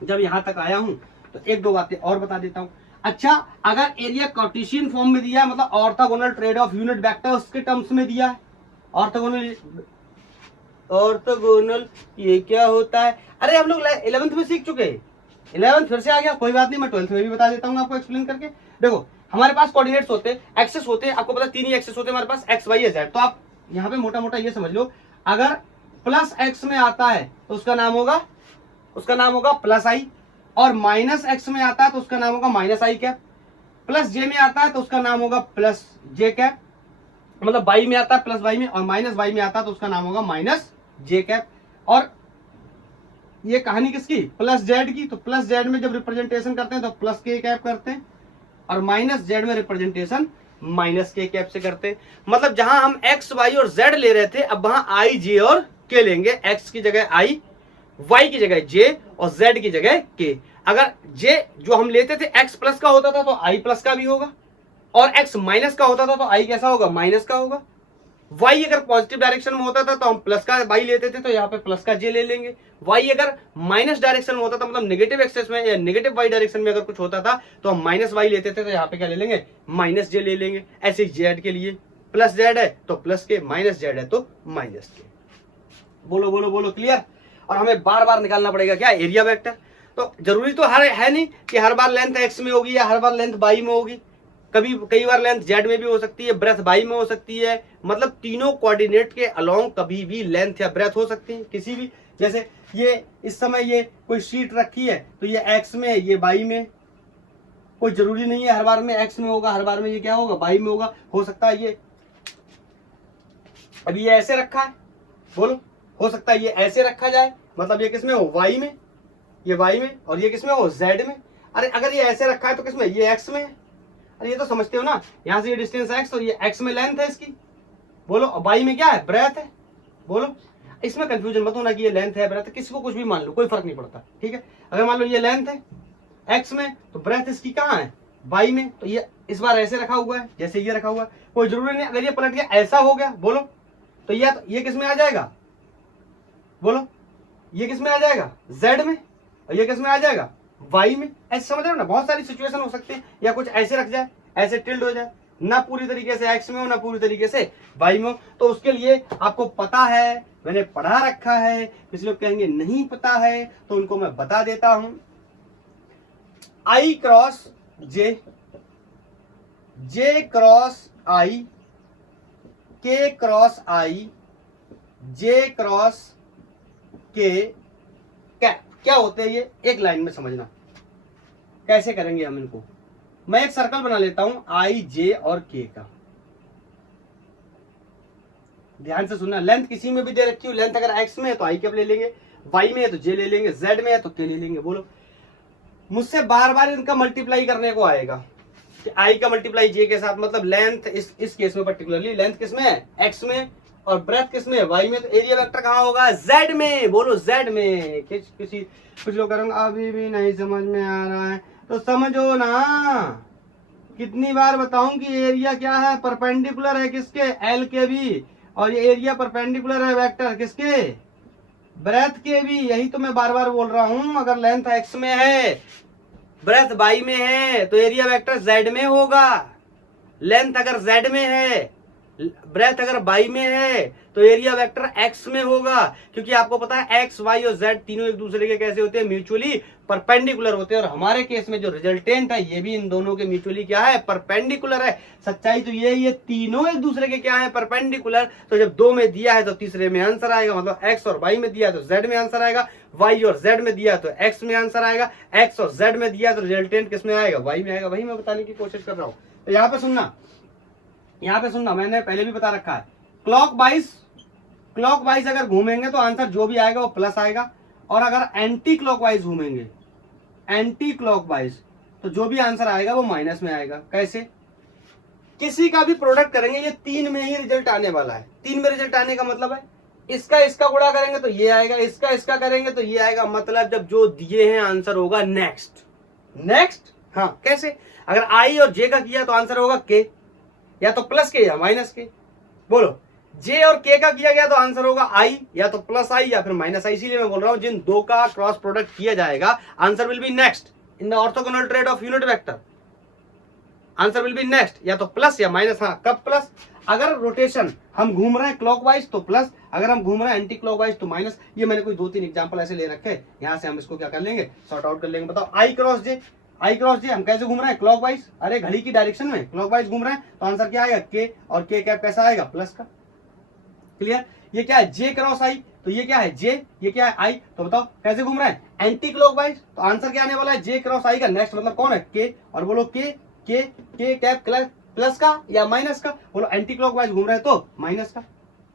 जब यहां तक आया हूं तो एक दो बातें और बता देता हूं। अच्छा, अगर एरिया कार्टेशियन फॉर्म में दिया है, मतलब orthogonal trade off unit vectors के टर्म्स में दिया है, ऑर्थोगोनल ये क्या होता है? अरे हम लोग 11th में सीख चुके हैं, 11th फिर से आ गया, कोई बात नहीं, मैं 12th में भी बता देता हूँ आपको एक्सप्लेन करके। देखो हमारे पास कोऑर्डिनेट्स होते हैं, एक्सेस होते हैं, आपको पता है 3 ही एक्सेस होते हैं हमारे पास, एक्स वाई जेड। तो आप यहाँ पे मोटा मोटा ये समझ लो, अगर प्लस एक्स में आता है तो उसका नाम होगा प्लस आई, और माइनस एक्स में आता है तो उसका नाम होगा माइनस आई कैप, प्लस जे में आता है तो उसका नाम होगा प्लस जे कैप, मतलब वाई में आता है प्लस वाई में, और माइनस वाई में आता है तो उसका नाम होगा माइनस जे कैप। और ये कहानी किसकी? प्लस जेड की। तो प्लस जेड में जब रिप्रेजेंटेशन करते हैं तो प्लस के कैप करते हैं, और माइनस जेड में रिप्रेजेंटेशन माइनस के कैप से करते हैं। मतलब जहां हम एक्स वाई और जेड ले रहे थे, अब वहां आई जे और के लेंगे। एक्स की जगह आई, वाई की जगह जे और जेड की जगह के। अगर जे जो हम लेते थे x प्लस का होता था तो i प्लस का भी होगा, और x माइनस का होता था तो i कैसा होगा, माइनस का होगा। y अगर पॉजिटिव डायरेक्शन में होता था तो हम प्लस का y लेते थे, तो यहाँ पे प्लस का j ले लेंगे। y अगर माइनस डायरेक्शन में होता था, मतलब नेगेटिव एक्सेस में या नेगेटिव y डायरेक्शन में अगर कुछ होता था तो हम माइनस y लेते थे, तो यहाँ पे क्या ले लेंगे, माइनस j ले लेंगे। ऐसे z के लिए प्लस z है तो प्लस के, माइनस z है तो माइनस के। बोलो बोलो बोलो, क्लियर। और हमें बार बार निकालना पड़ेगा क्या, एरिया वेक्टर। तो जरूरी तो हर है नहीं कि हर बार लेंथ x में होगी या हर बार लेंथ y में होगी, कभी कई बार लेंथ z में भी हो सकती है, ब्रेथ y में हो सकती है, मतलब तीनों कोऑर्डिनेट के अलोंग कभी भी लेंथ या ब्रेथ हो सकती है किसी भी। जैसे ये इस समय ये कोई शीट रखी है तो ये x में, ये y में, कोई जरूरी नहीं है हर बार में x में होगा, हर बार में ये क्या होगा, y में होगा। हो सकता है ये अभी ये ऐसे रखा है, बोलो, हो सकता है ये ऐसे रखा जाए, मतलब ये किसमें हो, y में, ये y में, और ये किसमें हो, z में। अरे अगर ये ऐसे रखा है तो किसमें, ये x में है। अरे ये तो समझते हो ना, यहां से ये डिस्टेंस x, तो ये x में लेंथ है इसकी, बोलो, y में क्या है, ब्रेथ है, बोलो। इसमें कंफ्यूजन मत होना कि ये लेंथ है ब्रेथ है, किसी को कुछ भी मान लो, कोई फर्क नहीं पड़ता, ठीक है। अगर मान लो ये लेंथ है x में तो ब्रेथ इसकी कहाँ है, y में, तो ये इस बार ऐसे रखा हुआ है जैसे ये रखा हुआ है, कोई जरूरी नहीं। अगर ये पलट गया ऐसा हो गया, बोलो, तो ये किस में आ जाएगा, बोलो, ये किस में आ जाएगा, z में, और ये किस में आ जाएगा, y में। ऐसे समझ रहे हो ना, बहुत सारी सिचुएशन हो सकती है, या कुछ ऐसे रख जाए, ऐसे टिल्ड हो जाए, ना पूरी तरीके से x में हो ना पूरी तरीके से y में हो। तो उसके लिए आपको पता है, मैंने पढ़ा रखा है, किसी लोग कहेंगे नहीं पता है तो उनको मैं बता देता हूं। I cross j, j cross i, k cross i, j cross k, क्या होते हैं ये एक लाइन में समझना। कैसे करेंगे हम इनको, मैं एक सर्कल बना लेता हूं i, j और k का, ध्यान से सुनना। लेंथ किसी में भी दे रखी हो, लेंथ अगर x में है तो i कैप ले लेंगे, y में है तो j ले लेंगे, z में है तो k ले लेंगे। बोलो, मुझसे बार बार इनका मल्टीप्लाई करने को आएगा कि i का मल्टीप्लाई j के साथ, मतलब लेंथ इस केस में पर्टिकुलरली लेंथ किसमें है, x में, और ब्रेथ किसमें है, y में, तो एरिया वेक्टर कहाँ होगा, z में, बोलो z में। कुछ लोग करेंगे अभी भी नहीं समझ में आ रहा है, तो समझो ना, कितनी बार बताऊं कि एरिया क्या है, परपेंडिकुलर है किसके, l के भी, और ये एरिया परपेंडिकुलर है वेक्टर किसके, ब्रेथ के भी। यही तो मैं बार बार बोल रहा हूं, अगर लेंथ x में है, ब्रेथ y में है, तो एरिया वेक्टर z में होगा। लेंथ अगर z में है, ब्रेथ अगर y में है, तो एरिया वेक्टर x में होगा, क्योंकि आपको पता है x, y और z तीनों एक दूसरे के कैसे होते हैं, म्यूचुअली परपेंडिकुलर होते हैं। और हमारे केस में जो रिजल्टेंट है ये भी इन दोनों के म्यूचुअली क्या है, परपेंडिकुलर है। सच्चाई तो ये तीनों एक दूसरे के क्या है, परपेंडिकुलर। तो जब दो में दिया है तो तीसरे में आंसर आएगा, मतलब x और y में दिया तो z में आंसर आएगा, y और z में दिया तो x में आंसर आएगा, x और z में दिया तो रिजल्टेंट किस में आएगा, y में आएगा। वही मैं बताने की कोशिश कर रहा हूं। तो यहाँ पे सुनना, मैंने पहले भी बता रखा है, क्लॉकवाइज अगर घूमेंगे तो आंसर जो भी आएगा वो प्लस आएगा, और अगर एंटी क्लॉकवाइज घूमेंगे, एंटी क्लॉकवाइज, तो जो भी आंसर आएगा वो माइनस में आएगा। कैसे, किसी का भी प्रोडक्ट करेंगे ये तीन में ही रिजल्ट आने वाला है। तीन में रिजल्ट आने का मतलब है इसका गुणा करेंगे तो ये आएगा, इसका करेंगे तो ये आएगा, मतलब जब जो दिए हैं आंसर होगा नेक्स्ट। हाँ, कैसे, अगर आई और जे का किया तो आंसर होगा के, या तो प्लस के या माइनस के। बोलो, जे और के का किया गया तो आंसर होगा आई, या तो प्लस आई या फिर माइनस आई। इसीलिए मैं बोल रहा हूं जिन दो का क्रॉस प्रोडक्ट किया जाएगा answer will be next in the orthogonal trade off unit vector. Answer will be next, या तो प्लस या माइनस। हाँ, कब प्लस, अगर रोटेशन हम घूम रहे हैं क्लॉकवाइज तो प्लस, अगर हम घूम रहे हैं एंटी क्लॉकवाइज तो माइनस। ये मैंने कोई 2-3 एग्जांपल ऐसे ले रखे हैं, यहां से हम इसको क्या कर लेंगे, सॉर्ट आउट कर लेंगे। बताओ, आई क्रॉस जे हम कैसे घूम रहे हैं, क्लॉकवाइज। अरे घड़ी की डायरेक्शन में क्लॉकवाइज घूम रहे हैं तो आंसर क्या आएगा, के, और के कैप कैसा आएगा, प्लस का। क्लियर। ये क्या है, जे क्रॉस आई, तो ये क्या है जे, ये क्या है आई, तो बताओ कैसे घूम रहा है, एंटी क्लॉकवाइज। तो आंसर क्या आने वाला है, जे क्रॉस आई का नेक्स्ट मतलब कौन है, के। और बोलो के कैप प्लस का या माइनस का, बोलो एंटी क्लॉकवाइज घूम रहे हैं तो माइनस का।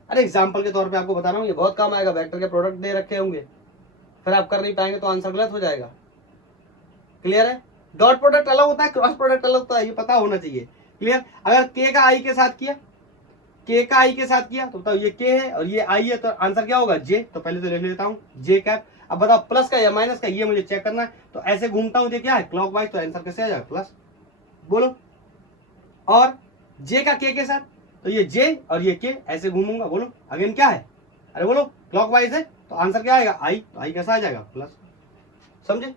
अरे एग्जांपल के तौर पे आपको बता रहा हूँ, ये बहुत काम आएगा। वेक्टर के प्रोडक्ट दे रखे होंगे, फिर आप कर नहीं पाएंगे तो आंसर गलत हो जाएगा। क्लियर है। डॉट प्रोडक्ट अलग होता है, क्रॉस प्रोडक्ट अलग होता है, ये पता होना चाहिए। क्लियर। अगर के का आई के साथ किया तो बताओ ये के है और ये आई है, तो आंसर क्या होगा, जे। तो पहले तो लिख लेता हूं जे कैप। अब बताओ प्लस का या माइनस का, ये मुझे चेक करना है। तो ऐसे घूमता हूं, ये क्या है क्लॉकवाइज, तो आंसर कैसे आ जाएगा प्लस। बोलो, और जे का के साथ, तो ये जे और ये के ऐसे घूमूंगा। बोलो अगेन क्या है, अरे बोलो क्लॉकवाइज है, तो आंसर क्या आएगा आई, तो आई कैसा आ जाएगा प्लस। समझे?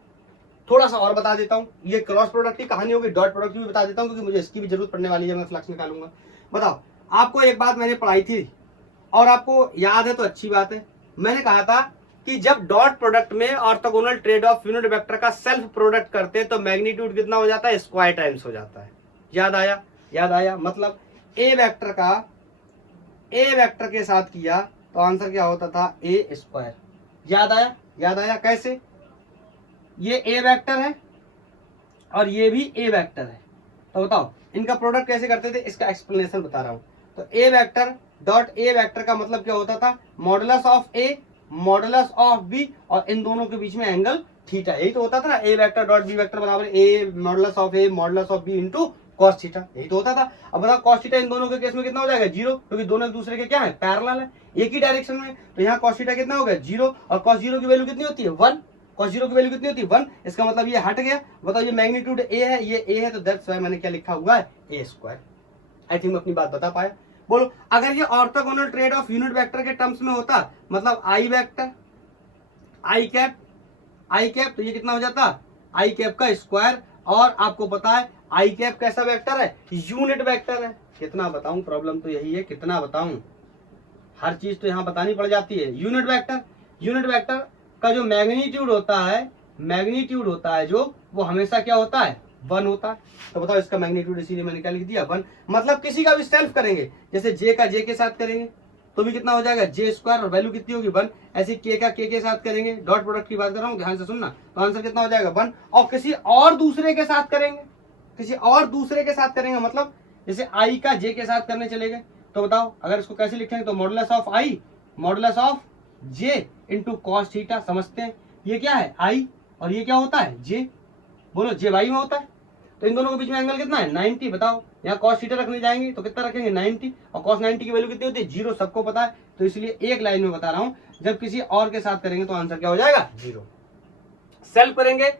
थोड़ा सा और बता देता हूं, ये क्रॉस प्रोडक्ट की कहानी होगी, डॉट प्रोडक्ट की भी बता देता हूं, क्योंकि मुझे इसकी भी जरूरत पड़ने वाली है, मैं फ्लक्स निकालूंगा। बताओ, आपको एक बात मैंने पढ़ाई थी और आपको याद है तो अच्छी बात है। मैंने कहा था कि जब डॉट प्रोडक्ट में orthogonal trade off unit vector का सेल्फ प्रोडक्ट करते हैं तो मैग्नीट्यूड कितना हो जाता है, स्क्वायर टाइम्स हो जाता है। याद आया? याद आया। मतलब ए वेक्टर का ए वेक्टर के साथ किया तो आंसर क्या होता था, ए स्क्वायर। याद आया? याद आया। कैसे? ये ए वेक्टर है और ये भी ए वेक्टर है, तो बताओ इनका प्रोडक्ट कैसे करते थे, इसका एक्सप्लेनेशन बता रहा हूं। तो A vector dot A vector का मतलब क्या होता था, modulus of A modulus of B, और इन दोनों के बीच में एंगल थीटा। यही तो होता था ना, A vector dot B vector बराबर A modulus of A modulus of B into cos theta. यही तो होता था। अब बताओ कॉस थीटा इन दोनों के केस में कितना हो जाएगा, जीरो, क्योंकि दोनों एक दूसरे के क्या है, पैरेलल है, एक ही डायरेक्शन में। तो यहाँ कॉस थीटा कितना हो गया, जीरो, और कॉस जीरो की वैल्यू कितनी होती है, 1। कॉस जीरो की वैल्यू कितनी होती है, 1। इसका मतलब ये हट गया। बताओ ये मैग्नीट्यूड ए है, ये ए है, तो दैट्स व्हाई मैंने क्या लिखा हुआ है, ए स्क्वायर। आई थिंक मैं अपनी बात बता पाया। बोलो, अगर ये orthogonal trade off unit vector के टर्म्स में होता, मतलब आई वेक्टर आई कैप, तो ये कितना हो जाता, आई कैप का स्क्वायर। और आपको पता है आई कैप कैसा वेक्टर है, यूनिट वेक्टर है। कितना बताऊं, प्रॉब्लम तो यही है, कितना बताऊं, हर चीज तो यहां बतानी पड़ जाती है। यूनिट वेक्टर का जो मैग्नीट्यूड होता है जो, वो हमेशा क्या होता है, 1 होता है। तो बताओ इसका मैग्नीट्यूड इसीलिए मैंने क्या लिख दिया, 1। मतलब किसी का भी सेल्फ करेंगे, जैसे जे का जे के साथ करेंगे तो भी कितना हो जाएगा, जे स्क्वायर, और वैल्यू कितनी होगी, 1। ऐसे के का के साथ करेंगे, डॉट प्रोडक्ट की बात कर रहा हूँ, ध्यान से सुनना, तो आंसर कितना हो जाएगा, 1। और किसी और दूसरे के साथ करेंगे, मतलब जैसे आई का जे के साथ करने चले गए, तो बताओ अगर इसको कैसे लिखेंगे, तो modulus of I modulus of J into cos theta. समझते हैं ये क्या है, आई, और ये क्या होता है, जे। बोलो जे वाई में होता है, तो इन दोनों के बीच में एंगल कितना है, 90। बताओ यहाँ कॉस थीटा रखने जाएंगे तो कितना रखेंगे, 90, और कॉस 90 की वैल्यू कितनी होती है, 0, सबको पता है। तो इसलिए एक लाइन में बता रहा हूं, जब किसी और के साथ करेंगे तो आंसर क्या हो जाएगा, 0। सेल्फ करेंगे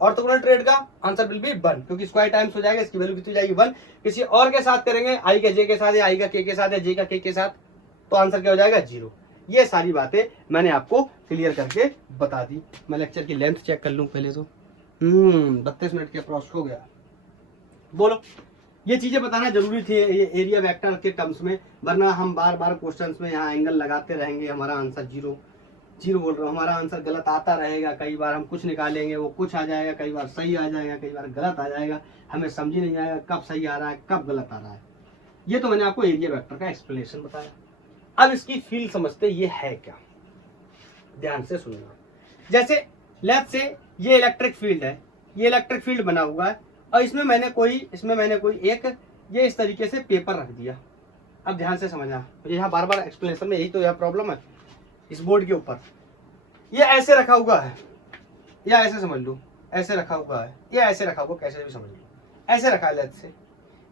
ऑर्थोगोनल ट्रेड का, आंसर विल बी 1, क्योंकि स्क्वायर टाइम्स हो जाएगा, इसकी वैल्यू कितनी जाएगी, 1। किसी और के साथ करेंगे, आई के जे के साथ, या आई का के साथ, या जे का के साथ, तो आंसर क्या हो जाएगा, 0। ये सारी बातें मैंने आपको क्लियर करके बता दी। मैं लेक्चर की लेंथ चेक कर लूं पहले तो, 32 मिनट के अप्रॉक्स हो गया। बोलो, ये चीजें बताना जरूरी थी ये एरिया वेक्टर के टर्म्स में, वरना हम बार बार क्वेश्चंस में यहाँ एंगल लगाते रहेंगे, हमारा आंसर 0 बोल रहा हूँ, हमारा आंसर गलत आता रहेगा। कई बार हम कुछ निकालेंगे, वो कुछ आ जाएगा, कई बार सही आ जाएगा, कई बार गलत आ जाएगा, हमें समझ ही नहीं आएगा कब सही आ रहा है कब गलत आ रहा है। ये तो मैंने आपको एरिया वेक्टर का एक्सप्लेनेशन बताया। अब इसकी फील्ड समझते, ये है क्या, ध्यान से सुनना। जैसे लेट्स से ये इलेक्ट्रिक फील्ड है, ये इलेक्ट्रिक फील्ड बना हुआ है, और इसमें मैंने कोई एक ये इस तरीके से पेपर रख दिया। अब ध्यान से समझना, मुझे यहाँ बार बार एक्सप्लेनेशन में यही तो यह प्रॉब्लम है। इस बोर्ड के ऊपर ये ऐसे रखा हुआ है, या ऐसे समझ लो ऐसे रखा हुआ है, या ऐसे रखा हुआ, कैसे भी समझ लो, ऐसे रखा है। लेट्स से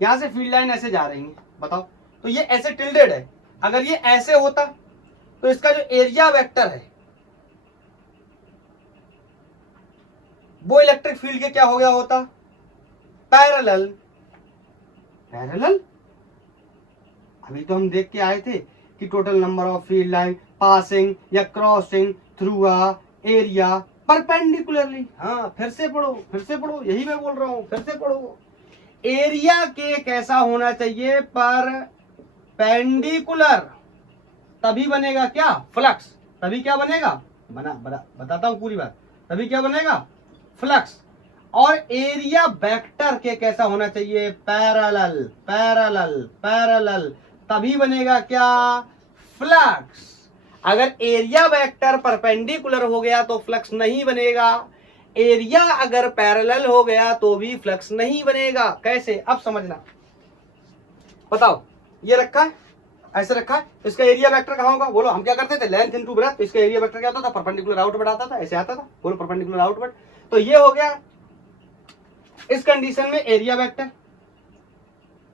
यहाँ से फील्ड लाइन ऐसे जा रही है, बताओ, तो ये ऐसे टिल्डेड है। अगर ये ऐसे होता तो इसका जो एरिया वेक्टर है वो इलेक्ट्रिक फील्ड के क्या हो गया होता, पैरेलल। अभी तो हम देख के आए थे कि total number of field line passing या crossing through a area perpendicularly. हाँ, फिर से पढ़ो, यही मैं बोल रहा हूं, फिर से पढ़ो। एरिया के कैसा होना चाहिए, परपेंडिकुलर, तभी बनेगा क्या, फ्लक्स। तभी क्या बनेगा, बताता हूं पूरी बात, तभी क्या बनेगा, फ्लक्स। और एरिया वेक्टर के कैसा होना चाहिए, पैरेलल, तभी बनेगा क्या, फ्लक्स। अगर एरिया वेक्टर परपेंडिकुलर हो गया तो फ्लक्स नहीं बनेगा, एरिया अगर पैरेलल हो गया तो भी फ्लक्स नहीं बनेगा। कैसे, अब समझना। बताओ, ये रखा है, ऐसे रखा है, इसका एरिया वेक्टर कहां होगा, बोलो। हम क्या करते थे, लेंथ इनटू ब्रेड्थ, तो इसका एरिया वेक्टर क्या होता था, परपेंडिकुलर आउटवर्ड आता था, ऐसे आता था, बोलो परपेंडिकुलर आउटवर्ड। तो ये हो गया इस कंडीशन में एरिया वेक्टर,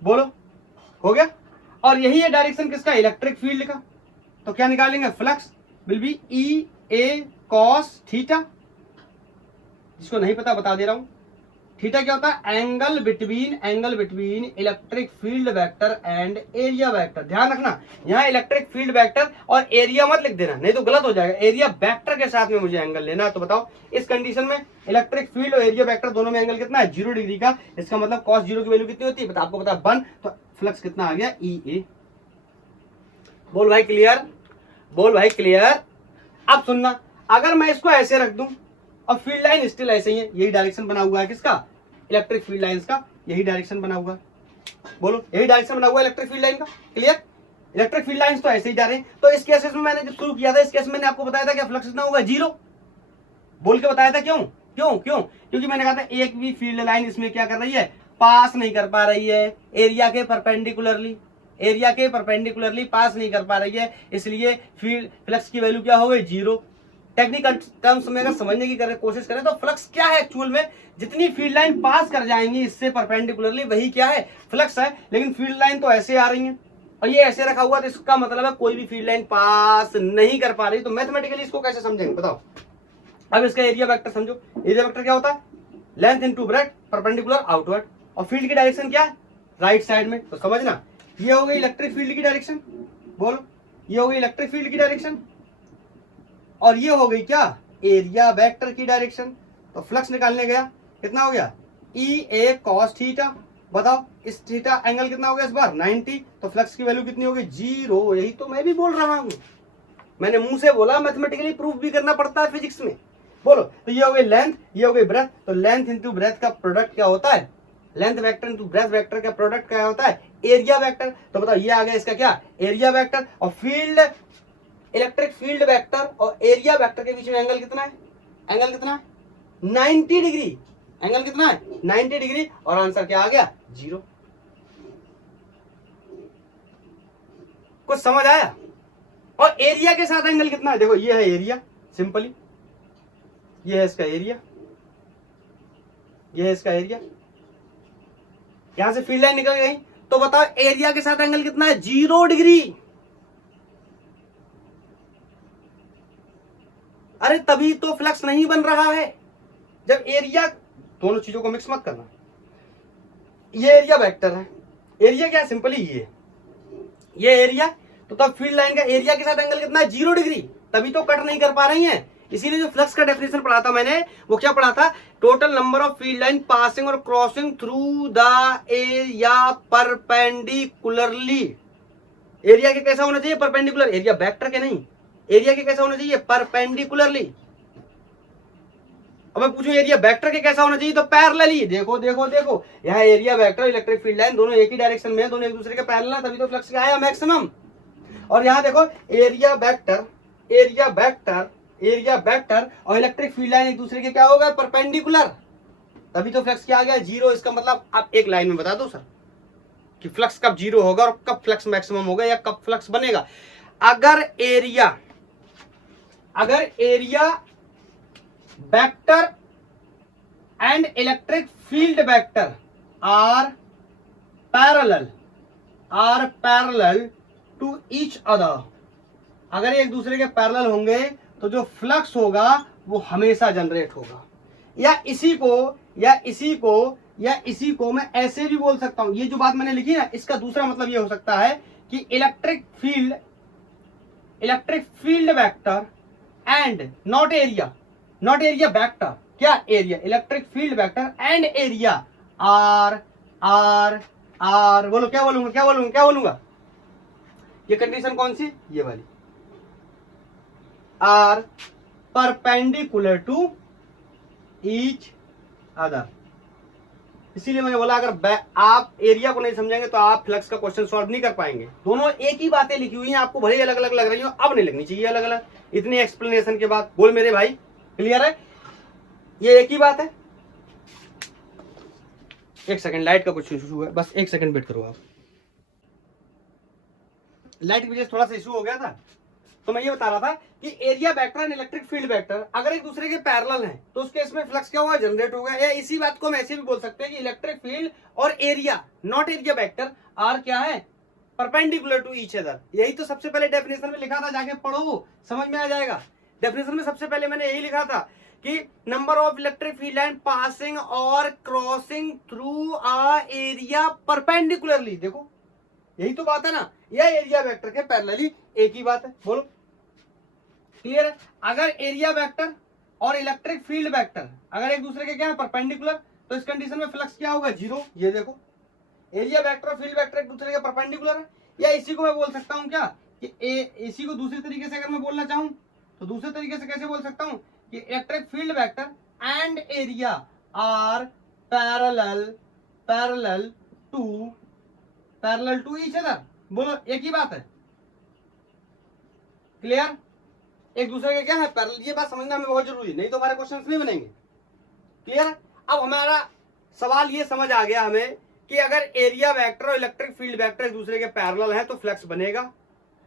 बोलो हो गया। और यही है डायरेक्शन किसका, इलेक्ट्रिक फील्ड का। तो क्या निकालेंगे, flux will be E A cos theta, जिसको नहीं पता बता दे रहा हूं, थीटा क्या होता है, angle between electric field vector and area vector. ध्यान रखना यहाँ इलेक्ट्रिक फील्ड वेक्टर और एरिया मत लिख देना, नहीं तो गलत हो जाएगा। एरिया वेक्टर के साथ में मुझे एंगल लेना है। तो बताओ इस कंडीशन में इलेक्ट्रिक फील्ड और एरिया वेक्टर दोनों में एंगल कितना है, 0 डिग्री का। इसका मतलब कॉस 0 की वैल्यू कितनी होती है, आपको पता है 1, तो फ्लक्स कितना आ गया, EA। बोल भाई क्लियर, बोल भाई क्लियर। अब सुनना, अगर मैं इसको ऐसे रख दूं और फील्ड लाइन स्टिल ऐसे ही है, यही डायरेक्शन बना हुआ है किसका, इलेक्ट्रिक फील्ड लाइंस का, यही डायरेक्शन बना हुआ है। बोलो यही डायरेक्शन बना हुआ है इलेक्ट्रिक फील्ड लाइन का। क्लियर, इलेक्ट्रिक फील्ड लाइंस तो ऐसे ही जा रहे हैं। तो इस केस में मैंने जो शुरू किया था, इस केस में मैंने आपको बताया था क्या फ्लक्स कितना होगा, 0 बोल के बताया था। क्यों क्यों क्यों, क्योंकि मैंने कहा था एक भी फील्ड लाइन इसमें क्या कर रही है, पास नहीं कर पा रही है एरिया के परपेंडिकुलरली, एरिया के परपेंडिकुलरली पास नहीं कर पा रही है, इसलिए फील्ड फ्लक्स की वैल्यू क्या हो गई, 0। टेक्निकल टर्म्स में अगर समझने की कोशिश करें तो फ्लक्स क्या है एक्चुअल में, जितनी फील्ड लाइन पास कर जाएंगी इससे परपेंडिकुलरली वही क्या है, फ्लक्स है। लेकिन फील्ड लाइन तो ऐसे आ रही है और ये ऐसे रखा हुआ, तो इसका मतलब है कोई भी फील्ड लाइन पास नहीं कर पा रही। तो मैथमेटिकली इसको कैसे समझेंगे बताओ। अब इसका एरिया वेक्टर समझो, एरिया वेक्टर क्या होता है, length into breadth perpendicular outward, और फील्ड की डायरेक्शन क्या है, राइट साइड में। तो समझना ये हो गई इलेक्ट्रिक फील्ड की डायरेक्शन, बोलो ये हो गई इलेक्ट्रिक फील्ड की डायरेक्शन, और ये हो गई क्या, एरिया वेक्टर की डायरेक्शन। तो फ्लक्स निकालने गया, कितना हो गया, EA cos थीटा। बताओ इस थीटा एंगल कितना हो गया इस बार, 90। तो फ्लक्स की वैल्यू कितनी होगी, 0। यही तो मैं भी बोल रहा हूं, मैंने मुंह से बोला, मैथमेटिकली प्रूफ भी करना पड़ता है फिजिक्स में। बोलो तो ये हो गई लेंथ, ये हो गई ब्रेथ। तो लेंथ इंटू ब्रेथ का प्रोडक्ट क्या होता है, length vector into breadth vector का प्रोडक्ट क्या होता है, एरिया वेक्टर। तो बताओ ये आ गया इसका क्या, एरिया वेक्टर। और फील्ड इलेक्ट्रिक फील्ड वेक्टर और एरिया वेक्टर के बीच में एंगल कितना है, एंगल कितना है, 90 डिग्री। एंगल कितना है, 90 डिग्री। और आंसर क्या आ गया, 0। कुछ समझ आया। और एरिया के साथ एंगल कितना है, देखो ये है एरिया, सिंपली ये है इसका एरिया, ये है इसका एरिया। यहां से फील्ड लाइन निकल गई, तो बताओ एरिया के साथ एंगल कितना है, 0 डिग्री। अरे तभी तो फ्लक्स नहीं बन रहा है, जब एरिया, दोनों चीजों को मिक्स मत करना। ये एरिया वेक्टर है, एरिया क्या है, सिंपली ये एरिया। तो तब फील्ड लाइन का एरिया के साथ एंगल कितना है, 0 डिग्री, तभी तो कट नहीं कर पा रही हैं। इसीलिए जो फ्लक्स का डेफिनेशन पढ़ा था मैंने, वो क्या पढ़ा था, total number of field line passing और crossing through the area perpendicularly. Area के कैसा होना चाहिए, परपेंडिकुलर, एरिया वेक्टर के नहीं, एरिया के कैसा होना चाहिए, परपेंडिकुलरली। अब मैं पूछूं एरिया वेक्टर के कैसा होना चाहिए, तो पैरेलली। देखो देखो देखो, यहाँ area vector electric field line दोनों एक ही डायरेक्शन में है, दोनों एक दूसरे के पैरेलल है, तभी तो फ्लक्स क्या आया, मैक्सिमम। और यहाँ देखो area vector, area vector, area vector और इलेक्ट्रिक फील्ड लाइन एक दूसरे के क्या होगा, परपेंडिकुलर, तभी तो फ्लक्स क्या आ गया, 0। इसका मतलब आप एक लाइन में बता दो सर कि फ्लक्स कब 0 होगा और कब फ्लक्स मैक्सिमम होगा या कब फ्लक्स बनेगा। अगर area vector and electric field vector are parallel to each other, अगर एक दूसरे के पैरेलल होंगे तो जो फ्लक्स होगा वो हमेशा जनरेट होगा। या इसी को मैं ऐसे भी बोल सकता हूं, ये जो बात मैंने लिखी ना, इसका दूसरा मतलब ये हो सकता है कि electric field vector and not area vector, क्या area, electric field vector and area are, बोलो क्या बोलूंगा, ये कंडीशन कौन सी, ये वाली, are perpendicular to each other. इसीलिए मैंने बोला अगर आप एरिया को नहीं समझेंगे तो आप फ्लक्स का क्वेश्चन सॉल्व नहीं कर पाएंगे। दोनों एक ही बातें लिखी हुई हैं, आपको भले अलग अलग लग रही हो, अब नहीं लगनी चाहिए अलग अलग, इतनी एक्सप्लेनेशन के बाद। बोल मेरे भाई क्लियर है, ये एक ही बात है। एक सेकंड, लाइट का कुछ इशू है, बस एक सेकंड वेट करो आप। लाइट की वजह से थोड़ा सा इशू हो गया था, तो मैं ये बता रहा था कि area vector and electric field vector अगर एक दूसरे के पैरेलल हैं तो उसके इसमें फ्लक्स क्या होगा, जनरेट होगा। या इसी बात को हम ऐसे भी बोल सकते हैं कि इलेक्ट्रिक फील्ड और area not area vector are क्या है, परपेंडिकुलर टू ईच अदर। यही तो सबसे पहले डेफिनेशन में लिखा था, जाके पढ़ो समझ में आ जाएगा। डेफिनेशन में सबसे पहले मैंने यही लिखा था कि number of electric field line passing और crossing through a area perpendicularly. देखो यही तो बात है ना, यह एरिया वेक्टर के पैरेलली एक ही बात है। बोलो क्लियर है? अगर एरिया वेक्टर और इलेक्ट्रिक फील्ड वेक्टर अगर एक दूसरे के क्या है परपेंडिकुलर, तो इस कंडीशन में फ्लक्स क्या होगा? जीरो। ये देखो एरिया वेक्टर और फील्ड वेक्टर एक दूसरे के परपेंडिकुलर है। या इसी को मैं बोल सकता हूं क्या कि इसी को दूसरे तरीके से अगर मैं बोलना चाहूं तो दूसरे तरीके से कैसे बोल सकता हूं कि electric field vector and area are parallel to each other. बोलो एक ही बात है। क्लियर? एक दूसरे के क्या है पैरेलल। ये बात समझना हमें बहुत जरूरी है, नहीं तो हमारे क्वेश्चंस नहीं बनेंगे। क्लियर? अब हमारा सवाल ये समझ आ गया हमें कि अगर एरिया वेक्टर और इलेक्ट्रिक फील्ड वेक्टर एक दूसरे के पैरेलल है तो फ्लक्स बनेगा,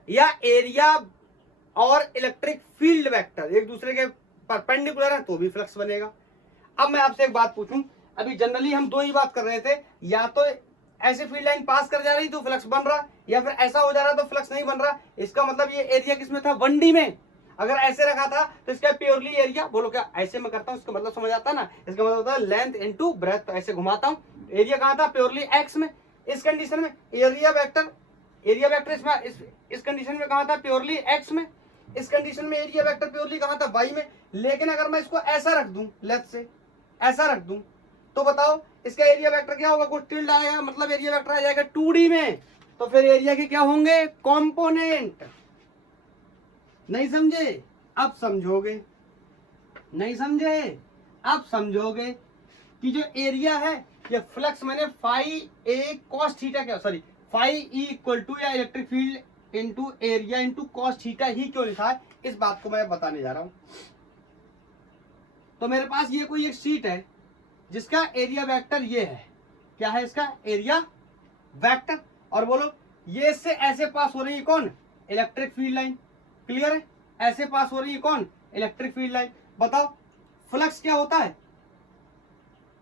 या एरिया और इलेक्ट्रिक फील्ड वेक्टर एक दूसरे के परपेंडिकुलर है तो भी फ्लक्स बनेगा। अब मैं आपसे एक बात पूछूं, अभी जनरली हम दो ही बात कर रहे थे, या तो ऐसे फील्ड लाइन पास कर जा रही तो फ्लक्स बन रहा, या फिर ऐसा हो जा रहा तो फ्लक्स नहीं बन रहा। इसका मतलब ये एरिया किसमें था? 1D में। अगर ऐसे रखा था तो इसका प्योरली एरिया, बोलो क्या ऐसे मैं करता हूं, इसका मतलब समझ आता है ना? इसका मतलब होता है लेंथ इनटू ब्रेथ। तो ऐसे घुमाता हूं, एरिया कहां था? प्योरली एक्स में। इस कंडीशन में एरिया वेक्टर इस कंडीशन में कहां था? प्योरली एक्स में। इस कंडीशन में एरिया वेक्टर प्योरली कहां था? वाई में। लेकिन अगर मैं इसको ऐसा रख दूं, लेफ्ट से ऐसा रख दूं, तो बताओ इसका एरिया वेक्टर क्या होगा? कुछ टिल्ड आएगा, मतलब एरिया वेक्टर आ जाएगा 2D में। तो फिर एरिया के क्या होंगे? कंपोनेंट। नहीं समझे? अब समझोगे। नहीं समझे? अब समझोगे कि जो एरिया है ये फ्लक्स मैंने फाई ए कॉस थीटा क्या sorry phi E equal to या electric field into area into cos theta ही क्यों लिखा है, इस बात को मैं बताने जा रहा हूं। तो मेरे पास ये कोई एक शीट है जिसका एरिया वेक्टर ये है। क्या है इसका? Area vector. और बोलो ये इससे ऐसे पास हो रही है कौन? Electric field line. क्लियर है? ऐसे पास हो रही है कौन? Electric field line. बताओ फ्लक्स क्या होता है?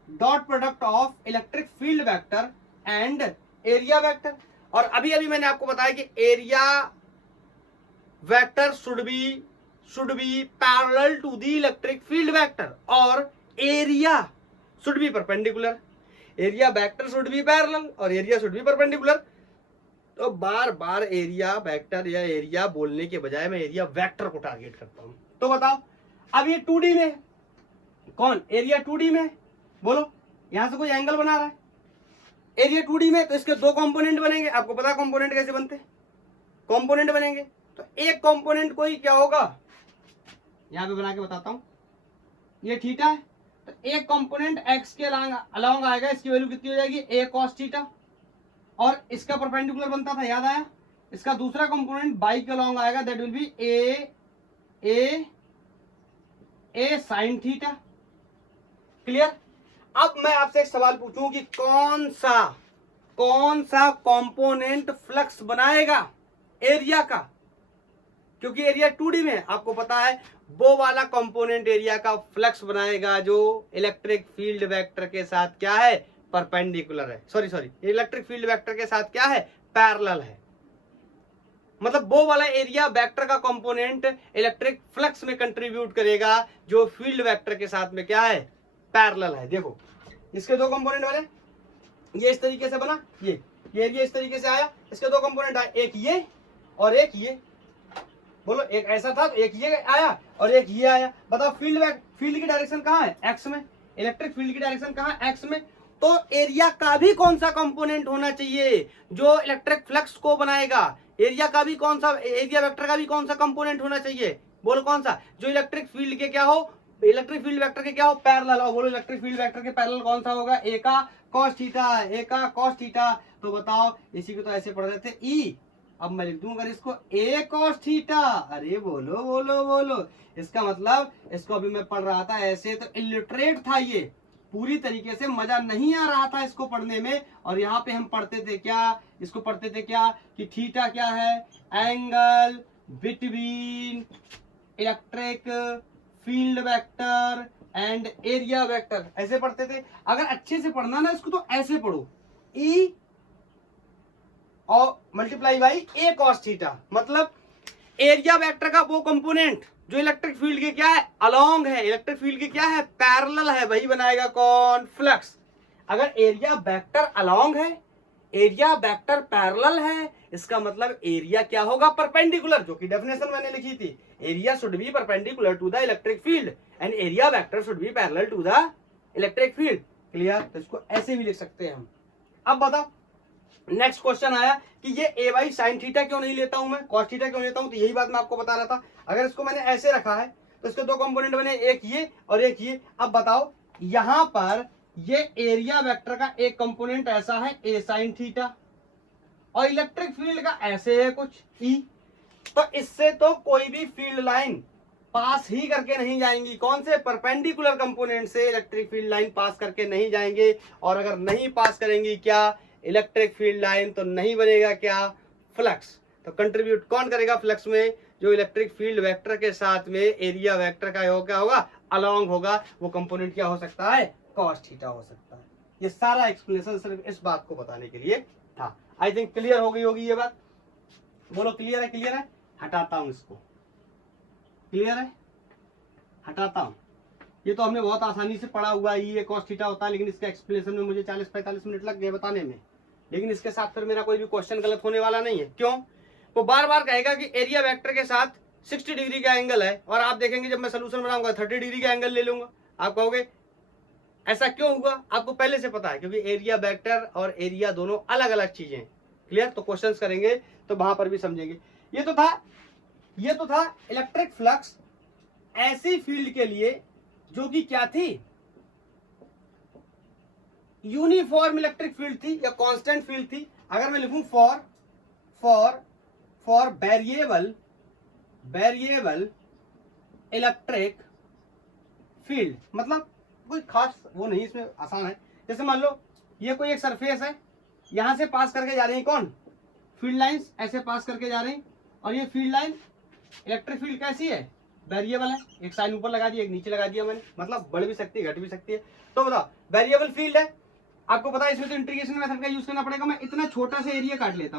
Dot product of electric field vector and area vector. और अभी अभी मैंने आपको बताया कि area vector should be parallel to the electric field vector और area should be perpendicular. Area vector should be parallel और एरिया शुड बी परपेंडिकुलर। तो बार बार एरिया वेक्टर या एरिया बोलने के बजाय मैं एरिया वेक्टर को टारगेट करता हूं। तो बताओ अब ये 2D में कौन? एरिया 2D में। बोलो यहां से कोई एंगल बना रहा है एरिया 2D में, तो इसके दो कंपोनेंट बनेंगे। आपको पता है कंपोनेंट कैसे बनते हैं? कंपोनेंट बनेंगे तो एक कंपोनेंट कोई क्या होगा, यहां पे बना के बताता हूं। ये थीटा है तो एक कंपोनेंट एक्स के अलॉन्ग आएगा, इसकी वैल्यू कितनी हो जाएगी? ए कॉस थीटा। और इसका परपेंडिकुलर बनता था, याद आया? इसका दूसरा कंपोनेंट बाई के अलॉन्ग आएगा, that will be A sine theta. Clear? अब मैं आपसे एक सवाल पूछूं कि कौन सा कंपोनेंट फ्लक्स बनाएगा एरिया का? क्योंकि एरिया 2D में आपको पता है वो वाला कंपोनेंट एरिया का फ्लक्स बनाएगा जो इलेक्ट्रिक फील्ड वेक्टर के साथ क्या है? परपेंडिकुलर है। सॉरी इलेक्ट्रिक फील्ड वेक्टर के साथ क्या है? पैरेलल है। मतलब वो वाला एरिया वेक्टर का कंपोनेंट इलेक्ट्रिक फ्लक्स में कंट्रीब्यूट करेगा जो फील्ड वेक्टर के साथ में क्या है? पैरेलल है। देखो इसके दो कंपोनेंट बने, ये इस तरीके से बना, ये एरिया इस तरीके से आया, इसके दो कंपोनेंट आए, एक ये और एक ये। बोलो एक ऐसा था तो एक ये आया और एक ये आया। बताओ फील्ड की डायरेक्शन कहाँ है? एक्स में। इलेक्ट्रिक फील्ड की डायरेक्शन कहाँ है? एक्स में। तो एरिया का भी कौन सा कंपोनेंट होना चाहिए जो इलेक्ट्रिक फ्लक्स को बनाएगा? एरिया का भी कौन सा, एरिया वेक्टर का भी कौन सा कंपोनेंट होना चाहिए? बोलो कौन सा? जो इलेक्ट्रिक फील्ड के क्या हो? इलेक्ट्रिक फील्ड वेक्टर के क्या हो? पैरेलल। और बोलो इलेक्ट्रिक फील्ड वेक्टर के पैरेलल कौन सा होगा? ए का कॉस थीटा, ए का कॉस थीटा। तो बताओ इसी को तो ऐसे पढ़ रहे थे ई, अब मैं लिख दूं अगर इसको ए कॉस थीटा। अरे बोलो बोलो बोलो, इसका मतलब इसको अभी मैं पढ़ रहा था ऐसे तो इलिटरेट था, ये पूरी तरीके से मजा नहीं आ रहा था इसको पढ़ने में। और यहाँ पे हम पढ़ते थे क्या? इसको पढ़ते थे क्या कि थीटा क्या है? Angle between electric field vector and area vector, ऐसे पढ़ते थे। अगर अच्छे से पढ़ना ना इसको तो ऐसे पढ़ो, ई और multiply by A cos theta. मतलब एरिया वेक्टर का वो कंपोनेंट जो इलेक्ट्रिक फील्ड के क्या है, अलोंग है, इलेक्ट्रिक फील्ड के क्या है, पैरेलल है, वही बनाएगा कौन, फ्लक्स। अगर एरिया वेक्टर अलोंग है, एरिया वेक्टर पैरेलल है, इसका मतलब एरिया क्या होगा, परपेंडिकुलर, जो कि डेफिनेशन मैंने लिखी थी, area should be perpendicular to the electric field and area vector should be parallel to the electric field. Clear? तो इसको ऐसे भी लिख सकते हैं हम। अब बताओ नेक्स्ट क्वेश्चन आया कि ये ए बाई साइन थीटा क्यों नहीं लेता हूं मैं, कॉस थीटा क्यों लेता हूं, तो यही बात मैं आपको बता रहा था। अगर इसको मैंने ऐसे रखा है तो इसके दो कंपोनेंट बने, एक ये और एक ये। अब बताओ यहां पर ये एरिया वेक्टर का एक कंपोनेंट ऐसा है ए साइन थीटा, और इलेक्ट्रिक फील्ड का ऐसे है कुछ ई, तो इससे तो कोई भी फील्ड लाइन पास ही करके नहीं जाएंगी, कौन से, परपेंडिकुलर कंपोनेंट से इलेक्ट्रिक फील्ड लाइन पास करके नहीं जाएंगे। और अगर नहीं पास करेंगी क्या, इलेक्ट्रिक फील्ड लाइन, तो नहीं बनेगा क्या, फ्लक्स। तो कंट्रीब्यूट कौन करेगा फ्लक्स में, जो इलेक्ट्रिक फील्ड वेक्टर के साथ में एरिया वेक्टर का क्या होगा, अलोंग होगा, वो कंपोनेंट क्या हो सकता है, कॉस थीटा हो सकता है। ये सारा एक्सप्लेनेशन सिर्फ इस बात को बताने के लिए था। आई थिंक क्लियर हो गई होगी ये बात, बोलो क्लियर है, क्लियर है, हटाता हूं इसको, क्लियर है, हटाता हूं। ये तो हमने बहुत आसानी से पढ़ा हुआ है, ये कॉस थीटा होता है, लेकिन इसके एक्सप्लेनेशन में मुझे 40-45 मिनट लग गए बताने में, लेकिन इसके साथ फिर मेरा कोई भी क्वेश्चन गलत होने वाला नहीं है। क्यों, वो बार बार कहेगा कि एरिया वेक्टर के साथ 60 डिग्री का एंगल है, और आप देखेंगे जब मैं सोल्यूशन बनाऊंगा 30 डिग्री का एंगल ले लूंगा। आप कहोगे ऐसा क्यों हुआ, आपको पहले से पता है, क्योंकि एरिया वेक्टर और एरिया दोनों अलग अलग चीजें हैं। क्लियर? तो क्वेश्चंस करेंगे तो वहां पर भी समझेंगे। ये तो था इलेक्ट्रिक फ्लक्स ऐसी फील्ड के लिए जो कि क्या थी, यूनिफॉर्म इलेक्ट्रिक फील्ड थी या कांस्टेंट फील्ड थी। अगर मैं लिखूं फॉर वेरिएबल इलेक्ट्रिक फील्ड, मतलब कोई खास वो नहीं, इसमें आसान है। जैसे मान लो ये कोई एक सरफेस है, यहां से पास करके जा रही है कौन, फील्ड लाइंस ऐसे पास करके जा रही, और ये फील्ड लाइन इलेक्ट्रिक फील्ड कैसी है, वेरिएबल है, एक साइन ऊपर लगा दिया एक नीचे लगा दिया मैंने, मतलब बढ़ भी सकती है घट भी सकती है। तो बताओ वेरिएबल फील्ड है, आपको पता है इसमें तो इंटीग्रेशन मेथड का यूज करना पड़ेगा। मैं इतना छोटा सा एरिया काट लेता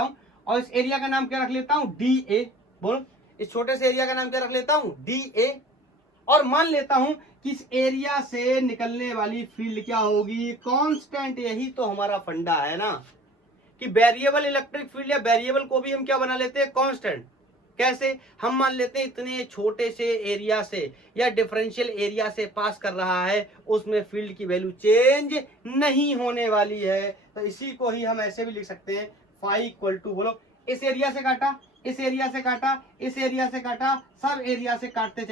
हूं, और इस एरिया का नाम क्या रख लेता हूं, डी ए। बोल, इस छोटे से एरिया का नाम क्या रख लेता हूं, डी ए। और मान लेता हूं कि इस एरिया से निकलने वाली फील्ड क्या होगी, कांस्टेंट। यही तो हमारा फंडा है ना, कि वेरिएबल इलेक्ट्रिक फील्ड या वेरिएबल को भी हम क्या बना लेते हैं, कांस्टेंट। कैसे, हम मान लेते हैं इतने छोटे से एरिया से या डिफरेंशियल एरिया से पास कर रहा है, उसमें फील्ड की वैल्यू चेंज नहीं होने वाली है। तो इसी को ही हम ऐसे भी लिख सकते हैं, फाई इक्वल टू, बोलो, इस एरिया से काटा, इस एरिया से काटा, इस एरिया से काटा, सब एरिया से काटते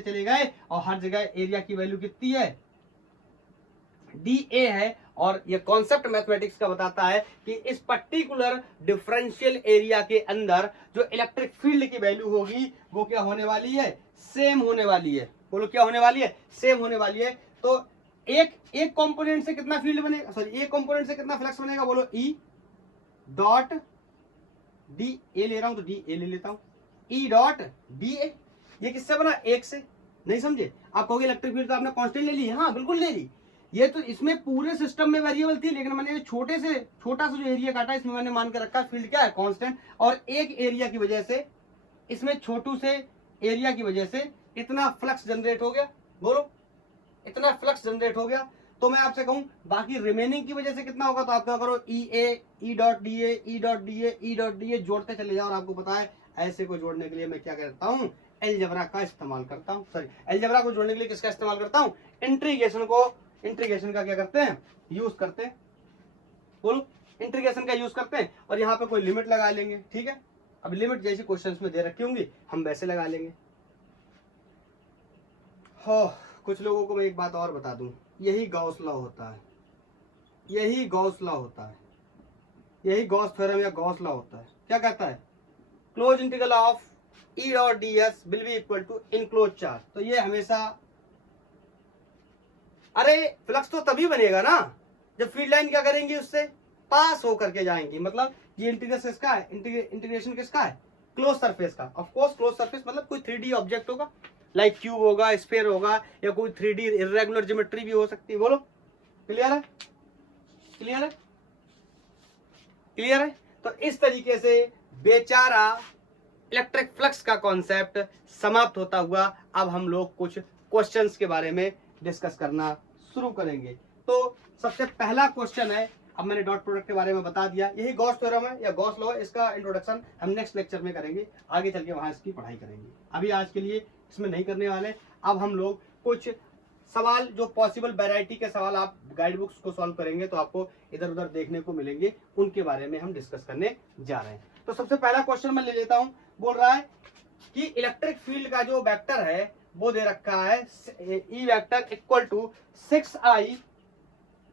चले गए, और हर जगह एरिया की वैल्यू कितनी है, डी ए है। और ये कॉन्सेप्ट मैथमेटिक्स का बताता है कि इस पर्टिकुलर डिफरेंशियल एरिया के अंदर जो इलेक्ट्रिक फील्ड की वैल्यू होगी वो क्या होने वाली है, सेम होने वाली है। बोलो क्या होने वाली है, सेम होने वाली है। तो एक कंपोनेंट से कितना फील्ड बनेगा, सॉरी एक कंपोनेंट से कितना फ्लक्स बनेगा, बोलो ई डॉट डी ए, ले रहा हूं तो डी ए ले लेता हूं, ई डॉट डी ए। ये किससे बना, एक से। नहीं समझे, आप कहोगे इलेक्ट्रिक फील्ड तो आपने कांस्टेंट ले ली, हाँ बिल्कुल ले ली। ये तो इसमें पूरे सिस्टम में वेरिएबल थी, लेकिन मैंने छोटा सा जो एरिया काटा, इसमें मैंने मान के रखा फील्ड क्या है, कांस्टेंट। और एक एरिया की वजह से, इसमें छोटू से एरिया की वजह से इतना फ्लक्स जनरेट हो गया। बोलो, इतना फ्लक्स जनरेट हो गया। तो मैं आपसे कहूं बाकी रिमेनिंग की वजह से कितना होगा, तो आप क्या करो, E A, E dot D A, E dot D A, E dot D A जोड़ते चले जाओ। और आपको पता है ऐसे को जोड़ने के लिए मैं क्या करता हूं, अलजेब्रा का इस्तेमाल करता हूं। सॉरी, अलजेब्रा को जोड़ने के लिए किसका इस्तेमाल करता हूं, इंटीग्रेशन का क्या करते हैं, यूज करते हैं। बोलो, इंटीग्रेशन का यूज करते हैं, और यहाँ पे कोई लिमिट लगा लेंगे। ठीक है, अब लिमिट जैसी क्वेश्चंस में दे रखी होंगी हम वैसे लगा लेंगे। हो, कुछ लोगों को मैं एक बात और बता दूं, यही गॉस लॉ होता है, यही गॉस थ्योरम या गॉस लॉ होता है। क्या कहता है, close integral of E dot D S will be equal to enclose charge. तो ये हमेशा, अरे फ्लक्स तो तभी बनेगा ना जब फील्ड लाइन क्या करेंगी, उससे पास होकर के जाएंगी। मतलब ये इंटीग्रेशन किसका है, इंटीग्रेशन किसका है, क्लोज सरफेस का। ऑफ कोर्स क्लोज सरफेस मतलब कोई 3D ऑब्जेक्ट होगा, लाइक क्यूब होगा, स्फीयर होगा, या कोई 3D इर्रेगुलर ज्योमेट्री भी हो सकती है। बोलो क्लियर है, क्लियर है, क्लियर है। तो इस तरीके से बेचारा इलेक्ट्रिक फ्लक्स का कॉन्सेप्ट समाप्त होता हुआ अब हम लोग कुछ क्वेश्चंस के बारे में डिस्कस करना शुरू करेंगे। तो सबसे पहला क्वेश्चन है, अब मैंने डॉट प्रोडक्ट के बारे में बता दिया, यही गॉस थ्योरम है या गॉस लॉ है, इसका इंट्रोडक्शन हम नेक्स्ट लेक्चर में करेंगे, आगे चल के वहां इसकी पढ़ाई करेंगे, अभी आज के लिए इसमें नहीं करने वाले। अब हम लोग कुछ सवाल जो पॉसिबल वैरायटी के सवाल आप गाइड बुक्स को सॉल्व करेंगे तो आपको इधर उधर देखने को मिलेंगे, उनके बारे में हम डिस्कस करने जा रहे हैं। तो सबसे पहला क्वेश्चन मैं ले लेता हूं, बोल रहा है कि इलेक्ट्रिक फील्ड का जो वेक्टर है वो दे रखा है E vector equal to 6i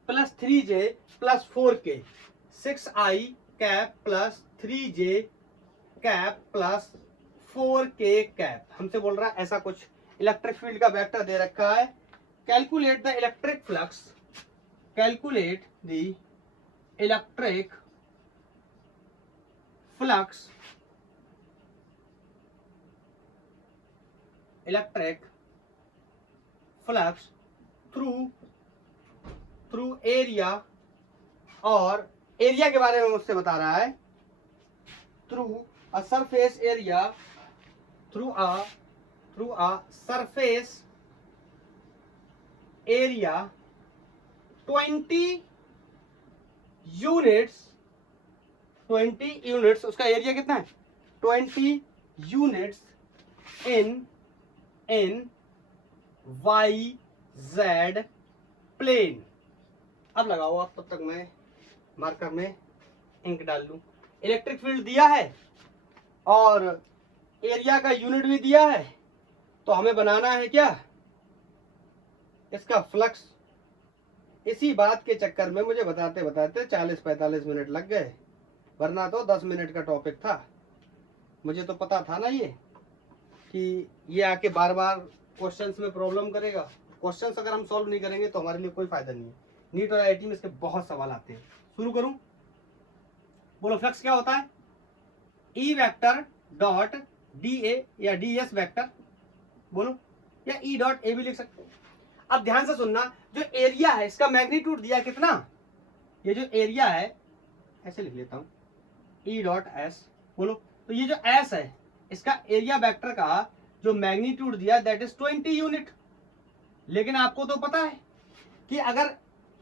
plus 3j plus 4k, 6i cap plus 3j cap plus 4k cap. हमसे बोल रहा है ऐसा कुछ इलेक्ट्रिक फील्ड का वेक्टर दे रखा है। Calculate the electric flux, calculate the electric flux, electric flux through area, और एरिया के बारे में मुझसे बता रहा है, through a surface area, through a surface area 20 units, 20 units, उसका एरिया कितना है 20 units in Y Z plane. अब लगाओ आप, तब तक मैं मार्कर में इंक डाल लूं। इलेक्ट्रिक फील्ड दिया है और एरिया का यूनिट भी दिया है, तो हमें बनाना है क्या, इसका फ्लक्स। इसी बात के चक्कर में मुझे बताते बताते 40-45 मिनट लग गए, वरना तो 10 मिनट का टॉपिक था। मुझे तो पता था ना ये कि ये आके बार बार क्वेश्चंस में प्रॉब्लम करेगा। क्वेश्चंस अगर हम सॉल्व नहीं करेंगे तो हमारे लिए कोई फायदा नहीं है। नीट और आईआईटी में इसके बहुत सवाल आते हैं। शुरू करूं, बोलो फ्लक्स क्या होता है, ई वेक्टर डॉट डी ए या डी एस वेक्टर बोलो, या ई डॉट ए भी लिख सकते हो। अब ध्यान से सुनना, जो एरिया है इसका मैग्नीट्यूड दिया कितना, ये जो एरिया है ऐसे लिख लेता हूं ई डॉट एस बोलो, तो ये जो एस है इसका एरिया वेक्टर का जो मैग्नीट्यूड दिया दैट इज 20 यूनिट। लेकिन आपको तो पता है कि अगर,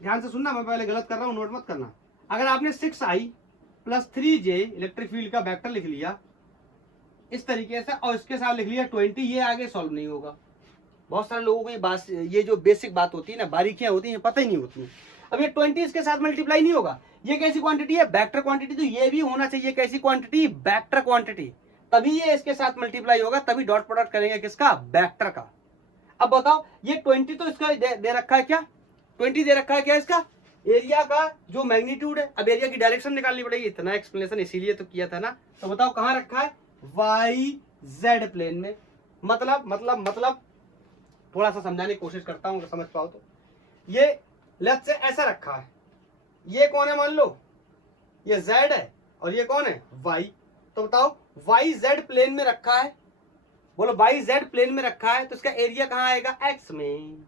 ध्यान से सुनना, मैं पहले गलत कर रहा हूं नोट मत करना, अगर आपने 6i plus 3j electric field का वेक्टर लिख लिया इस तरीके से और इसके साथ लिख लिया 20, ये आगे सॉल्व नहीं होगा। बहुत सारे लोगों को ये बात, ये जो बेसिक बात होती है ना, बारीकियां होती हैं, पता ही नहीं होती। अब ये 20 इसके साथ मल्टीप्लाई नहीं होगा, ये कैसी क्वांटिटी है, वेक्टर क्वांटिटी, तो ये भी होना चाहिए कैसी क्वांटिटी, वेक्टर क्वांटिटी, तभी ये इसके साथ मल्टीप्लाई होगा, तभी डॉट प्रोडक्ट करेंगे किसका, वेक्टर का। अब बताओ ये 20 तो इसका दे रखा है, क्या 20 दे रखा है, क्या इसका एरिया का जो मैग्नीट्यूड है। अब एरिया की डायरेक्शन निकालनी पड़ेगी, इतना एक्सप्लेनेशन इसीलिए तो किया था ना। तो बताओ कहां रखा है, वाई जेड प्लेन में। मतलब थोड़ा सा समझाने की कोशिश करता हूं, अगर समझ पाओ तो। ये लेफ्ट से ऐसा रखा है, ये कौन है, मान लो ये जेड है और ये कौन है, वाई। तो बताओ वाई जेड प्लेन में रखा है, बोलो वाई जेड प्लेन में रखा है, तो इसका एरिया कहां आएगा, एक्स में।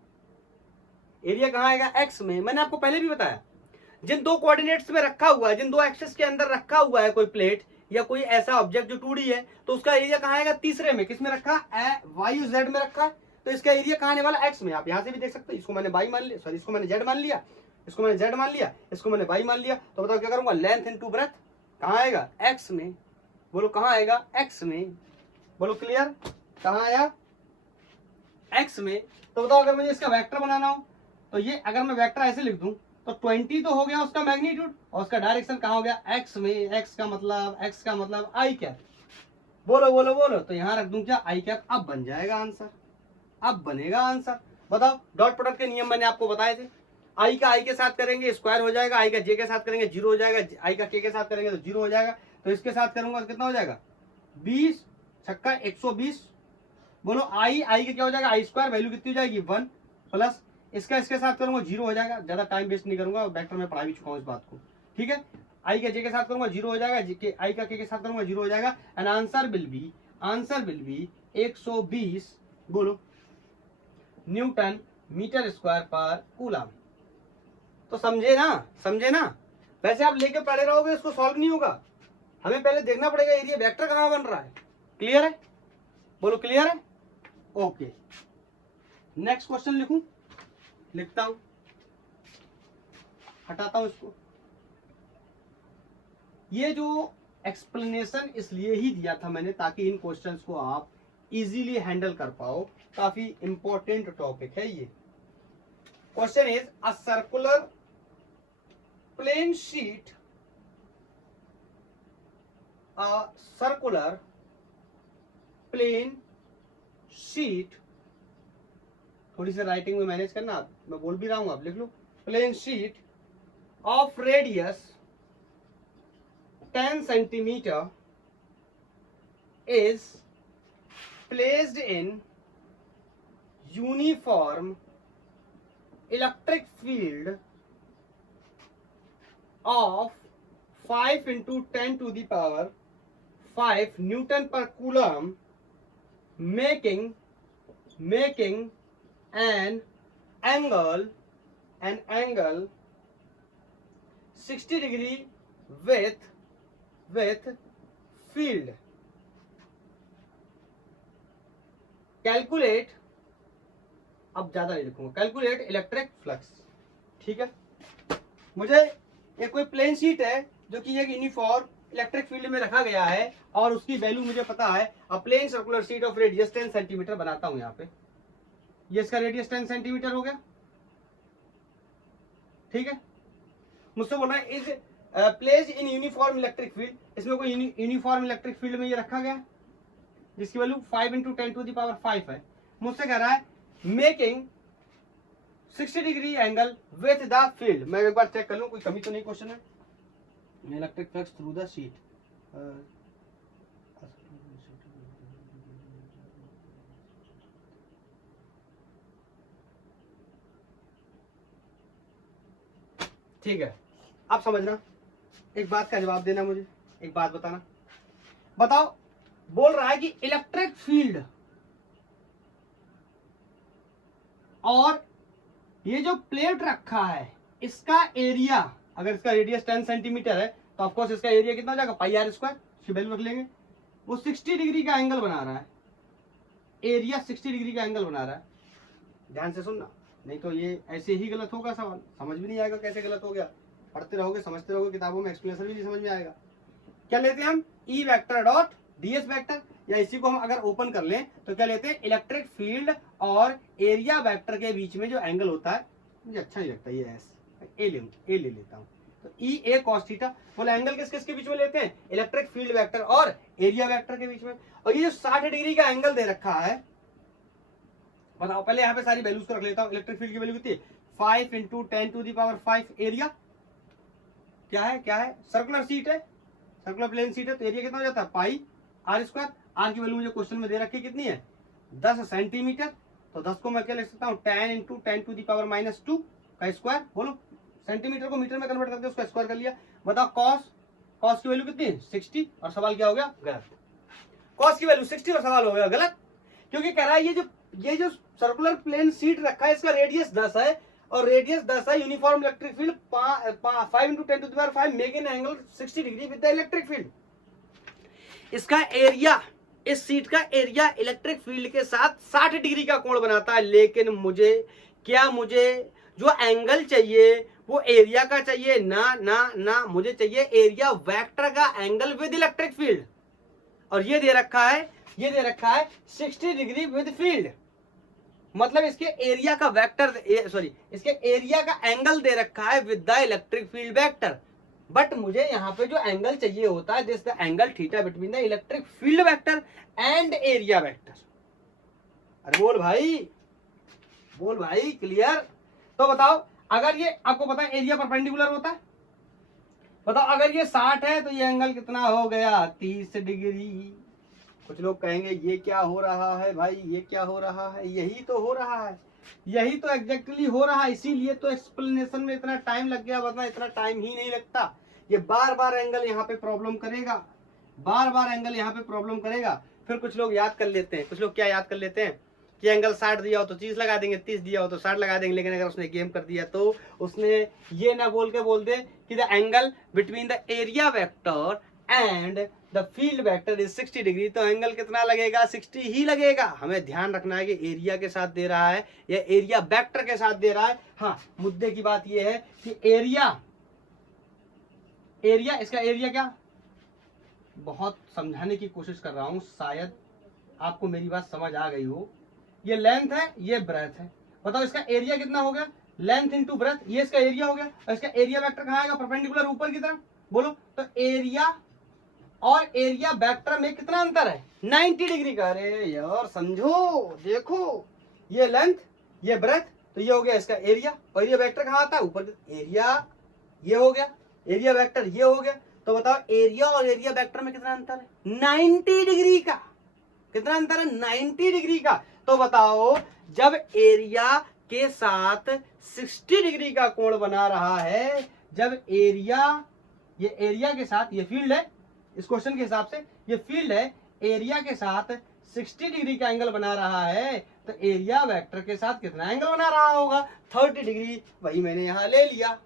एरिया कहां आएगा, एक्स में। मैंने आपको पहले भी बताया, जिन दो कोऑर्डिनेट्स में रखा हुआ है, जिन दो एक्सिस के अंदर रखा हुआ है कोई प्लेट या कोई ऐसा ऑब्जेक्ट जो 2D है, तो उसका एरिया कहां आएगा, तीसरे में। किस में रखा, वाई जेड में रखा है, तो इसका एरिया कहां आने वाला, एक्स में। आप यहां से भी देख सकते हो, इसको मैंने वाई मान लिया, सॉरी इसको मैंने जेड मान लिया, इसको मैंने जेड मान लिया, इसको मैंने वाई मान लिया। तो बताओ क्या करूंगा, लेंथ इनटू ब्रेथ कहां आएगा, एक्स में। बोलो कहां आएगा, एक्स में। बोलो क्लियर, कहां आया, एक्स में। तो बताओ अगर मुझे इसका वेक्टर बनाना हो, तो ये अगर मैं वेक्टर ऐसे लिख दूं तो 20 तो हो गया उसका मैग्नीट्यूड, और उसका डायरेक्शन कहां हो गया, एक्स में। एक्स का मतलब आई कैप। बोलो बोलो बोलो, तो यहां रख दूं क्या, आई कैप। अब बन जाएगा आंसर, अब बनेगा आंसर। बताओ डॉट प्रोडक्ट के नियम मैंने आपको बताए थे, आई का आई के साथ करेंगे स्क्वायर हो जाएगा, आई का जे के साथ करेंगे 0 हो जाएगा, आई का के साथ करेंगे तो 0 हो जाएगा। तो इसके साथ करूंगा तो कितना हो जाएगा, 20 छक्का 120। बोलो आई के क्या हो जाएगा, आई स्क्वायर, वैल्यू कितनी हो जाएगी 1, प्लस इसके साथ करूंगा 0 हो जाएगा। ज्यादा टाइम वेस्ट नहीं करूंगा, वेक्टर में पढ़ा भी चुका हूं इस बात को, ठीक है। आई के जे के साथ करूंगा 0 हो जाएगा, आई का के साथ करूंगा 0 हो जाएगा। एंड आंसर विल बी 120 बोलो Newton metre square per coulomb. तो समझे ना। वैसे आप लेके पढ़े रहोगे इसको सॉल्व नहीं होगा, हमें पहले देखना पड़ेगा एरिया वेक्टर कहां बन रहा है। क्लियर है? बोलो क्लियर है? ओके, नेक्स्ट क्वेश्चन लिखूं? लिखता हूं, हटाता हूं इसको। ये जो एक्सप्लेनेशन इसलिए ही दिया था मैंने ताकि इन क्वेश्चंस को आप इजीली हैंडल कर पाओ, काफी इंपॉर्टेंट टॉपिक है ये। Question is a circular plane sheet, a circular plane sheet, थोड़ी सी राइटिंग में मैनेज करना, मैं बोल भी रहा हूं, आप लिख लो। Plane sheet of radius 10 centimeter is placed in uniform electric field of 5 into 10 to the power 5 Newton per coulomb, making an angle 60 degree with field. Calculate, अब ज्यादा नहीं लिखूंगा, कैलकुलेट इलेक्ट्रिक फ्लक्स। ठीक है, मुझे एक कोई प्लेन शीट है जो कि एक यूनिफॉर्म इलेक्ट्रिक फील्ड में रखा गया है और उसकी वैल्यू मुझे पता है। A plane circular sheet of radius 10 centimetre बनाता हूं यहाँ पे, ये इसका रेडियस 10 सेंटीमीटर हो गया। ठीक है, मुझसे बोल रहा है is place in uniform electric field, इसमें कोई यूनिफॉर्म इलेक्ट्रिक फील्ड में ये रखा गया जिसकी value 5 into 10 to the power 5 है। मुझसे कह रहा है making 60 degree angle with the field. मैं एक बार चेक कर लूं कोई कमी तो नहीं क्वेश्चन में। Electric flux through the sheet, ठीक है, अब समझना, एक बात का जवाब देना मुझे, एक बात बताना। बताओ, बोल रहा है कि इलेक्ट्रिक फील्ड और ये जो प्लेट रखा है इसका एरिया, अगर इसका रेडियस 10 सेंटीमीटर है तो ऑफकोर्स इसका एरिया कितना हो जाएगा, पाई आर स्क्वायर, इसकी वैल्यू रख लेंगे। वो 60 डिग्री का एंगल बना रहा है, एरिया 60 डिग्री का एंगल बना रहा है। ध्यान से सुनना, नहीं तो ये ऐसे ही गलत होगा सवाल, समझ भी नहीं आएगा कैसे गलत हो गया। पढ़ते रहोगे, समझते रहोगे, किताबों में एक्सप्लेनेशन भी नहीं समझ में आएगा। क्या लेते हैं हम, E vector dot DS vector, या इसी को हम अगर ओपन कर लें तो क्या लेते हैं, इलेक्ट्रिक फील्ड और एरिया वेक्टर के बीच में जो एंगल होता है, मुझे अच्छा नहीं लगता ये एस, ए ले लेता हूं, तो ई ए कॉस थीटा। बोले एंगल किस किस के बीच में लेते हैं, इलेक्ट्रिक फील्ड वेक्टर और एरिया वेक्टर के बीच में। और ये जो 60 डिग्री का एंगल दे रखा है, बताओ, पहले यहाँ पे सारी वैल्यूज को रख लेता हूँ। इलेक्ट्रिक फील्ड की वैल्यू कितनी है, 5 into 10 to the power 5। Area क्या है, सर्कुलर शीट है, सर्कुलर प्लेन शीट है, तो एरिया कितना हो जाता है, पाई आर स्क्वायर। आर की वैल्यू मुझे क्वेश्चन में दे रखी कितनी है, 10 सेंटीमीटर, तो 10 को मैं क्या लिख सकता हूँ, 10 into 10 to the power -2 का स्क्वायर। बोलो, सेंटीमीटर को मीटर में कन्वर्ट करके उसका स्क्वायर कर लिया। बताओ कॉस की वैल्यू कितनी है, 60, और सवाल क्या हो गया, गलत। कॉस की वैल्यू 60 और सवाल हो गया गलत, क्योंकि कह रहा है ये जो सर्कुलर प्लेन शीट रखा है इसका रेडियस 10 है, और रेडियस 10 है, uniform electric field 5 into 10 to the power 5 make an angle 60 degree with the electric field. इसका एरिया, इस सीट का एरिया इलेक्ट्रिक फील्ड के साथ 60 डिग्री का कोण बनाता है, लेकिन मुझे जो एंगल चाहिए वो एरिया का चाहिए ना, मुझे चाहिए एरिया वेक्टर का एंगल विद इलेक्ट्रिक फील्ड, और ये दे रखा है 60 डिग्री विद फील्ड। मतलब इसके एरिया का वेक्टर, इसके एरिया का एंगल दे रखा है with the electric field vector, but मुझे यहाँ पे जो एंगल चाहिए होता है, this the angle theta between the electric field vector and area vector. अरे बोल भाई क्लियर। तो बताओ, अगर ये आपको पता है एरिया परपेंडिकुलर होता है, बताओ अगर ये 60 है तो ये एंगल कितना हो गया, 30 डिग्री। कुछ लोग कहेंगे ये क्या हो रहा है भाई, ये क्या हो रहा है, यही तो हो रहा है, यही तो एग्जैक्टली हो रहा है, इसीलिए तो एक्सप्लेनेशन में इतना टाइम लग गया, वरना इतना टाइम ही नहीं लगता। ये बार बार एंगल यहाँ पे प्रॉब्लम करेगा, बार बार एंगल यहाँ पे प्रॉब्लम करेगा। फिर कुछ लोग याद कर लेते हैं, कुछ लोग क्या याद कर लेते हैं कि एंगल 60 दिया हो तो 30 लगा देंगे, 30 दिया हो तो 60 लगा देंगे, लेकिन अगर उसने गेम कर दिया तो उसने ये ना बोल दे कि the angle between the area vector and the field vector is 60 degree, तो एंगल कितना लगेगा? 60 ही लगेगा। हमें ध्यान रखना है कि एरिया के साथ दे रहा है या एरिया वेक्टर के साथ दे रहा है। हाँ, मुद्दे की बात यह है कि एरिया इसका एरिया क्या, बहुत समझाने की कोशिश कर रहा हूं, शायद आपको मेरी बात समझ आ गई हो। ये लेंथ है, ये ब्रेथ है, बताओ इसका एरिया कितना हो गया? लेंथ इंटू ब्रेथ, ये इसका एरिया हो गया। और इसका एरिया वेक्टर कहाँ आएगा? परपेंडिकुलर ऊपर की तरफ। बोलो तो एरिया और एरिया वेक्टर में कितना अंतर है? 90 डिग्री का। अरे यार समझो, देखो ये लेंथ, ये ब्रेथ, तो ये हो गया इसका एरिया, और एरिया वेक्टर कहाँ आता है? ऊपर। एरिया ये हो गया, एरिया वेक्टर ये हो गया। तो बताओ एरिया और एरिया वेक्टर में कितना अंतर है? 90 डिग्री का। कितना अंतर है? 90 डिग्री का। तो बताओ जब एरिया के साथ 60 डिग्री का कोण बना रहा है, जब एरिया, ये एरिया के साथ, ये फील्ड है, इस क्वेश्चन के हिसाब से ये फील्ड है, एरिया के साथ 60 डिग्री का एंगल बना रहा है, तो एरिया वेक्टर के साथ कितना एंगल बना रहा होगा? 30 डिग्री। वही मैंने यहां ले लिया।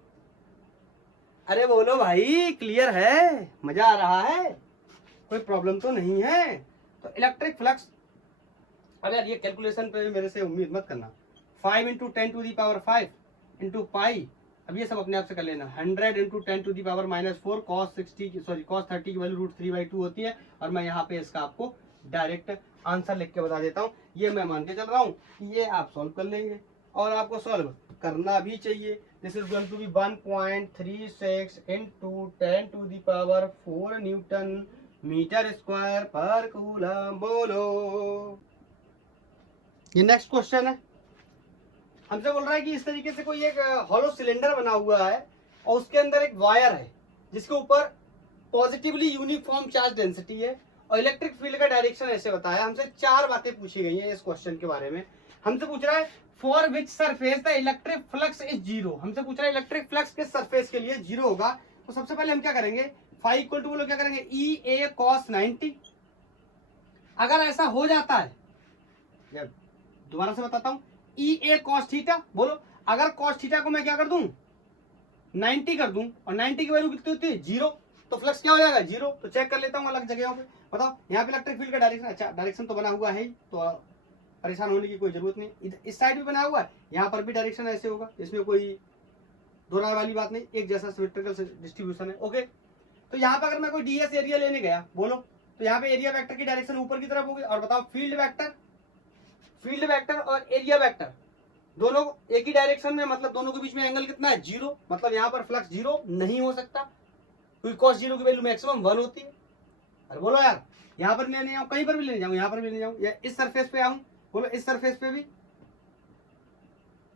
अरे बोलो भाई, क्लियर है? मजा आ रहा है? कोई प्रॉब्लम तो नहीं है? तो इलेक्ट्रिक फ्लक्स, अरे यार ये कैलकुलेशन पे मेरे से उम्मीद मत करना। 5 into 10 to the power 5 into pi, अब ये सब अपने आप से कर लेना। 100 into 10 to the power -4 cos 30 की वैल्यू √3/2 होती है। और मैं यहाँ पे इसका आपको डायरेक्ट आंसर लिख के बता देता हूँ। ये मैं मान के चल रहा हूँ, ये आप सॉल्व कर लेंगे और आपको सॉल्व करना भी चाहिए। This is going to be 1.36 into 10 to the power 4 newton metre square per coulomb. बोलो, ये नेक्स्ट क्वेश्चन है। हमसे बोल रहा है कि इस तरीके से कोई एक हॉलो सिलेंडर बना हुआ है और उसके अंदर एक वायर है जिसके ऊपर पॉजिटिवली यूनिफॉर्म चार्ज डेंसिटी है और इलेक्ट्रिक फील्ड का डायरेक्शन ऐसे बताया। हमसे 4 बातें पूछी गई हैं इस क्वेश्चन के बारे में। हमसे पूछ रहा है for which surface the electric flux is 0। हमसे पूछ रहा है इलेक्ट्रिक फ्लक्स किस सरफेस के लिए 0 होगा। तो सबसे पहले हम क्या करेंगे? फाई इक्वल टू, बोलो क्या करेंगे? EA cos 90। अगर ऐसा हो जाता है, दोबारा से बताता हूं, EA cos थीटा। बोलो अगर cos थीटा को मैं क्या कर दूं? 90 कर दूं, और 90 की वैल्यू कितनी होती है? 0। तो फ्लक्स क्या हो जाएगा? 0। तो चेक कर लेता हूं अलग जगहों पे। बताओ यहाँ पे इलेक्ट्रिक फील्ड का डायरेक्शन, अच्छा डायरेक्शन तो बना हुआ है ही, तो परेशान होने की कोई जरूरत नहीं। इस साइड भी बना हुआ है, यहाँ पर भी डायरेक्शन ऐसे होगा, इसमें कोई दोहराने वाली बात नहीं, एक जैसा सिमेट्रिकल डिस्ट्रीब्यूशन है। ओके, तो यहाँ पर अगर मैं कोई DS एरिया लेने गया, बोलो तो यहाँ पे एरिया वेक्टर की डायरेक्शन ऊपर की तरफ होगी। और बताओ फील्ड वेक्टर और एरिया वेक्टर दोनों एक ही डायरेक्शन में, मतलब दोनों के बीच में एंगल कितना है? 0। मतलब यहाँ पर फ्लक्स 0 नहीं हो सकता, क्योंकि cos 0 की वैल्यू मैक्सिमम 1 होती है। अरे बोलो यार, यहाँ पर लेने जाऊँ, कहीं पर भी लेने जाऊँ, यहाँ पर भी लेने जाऊँ, या इस सरफेस पे आऊँ, बोलो इस सरफेस पे भी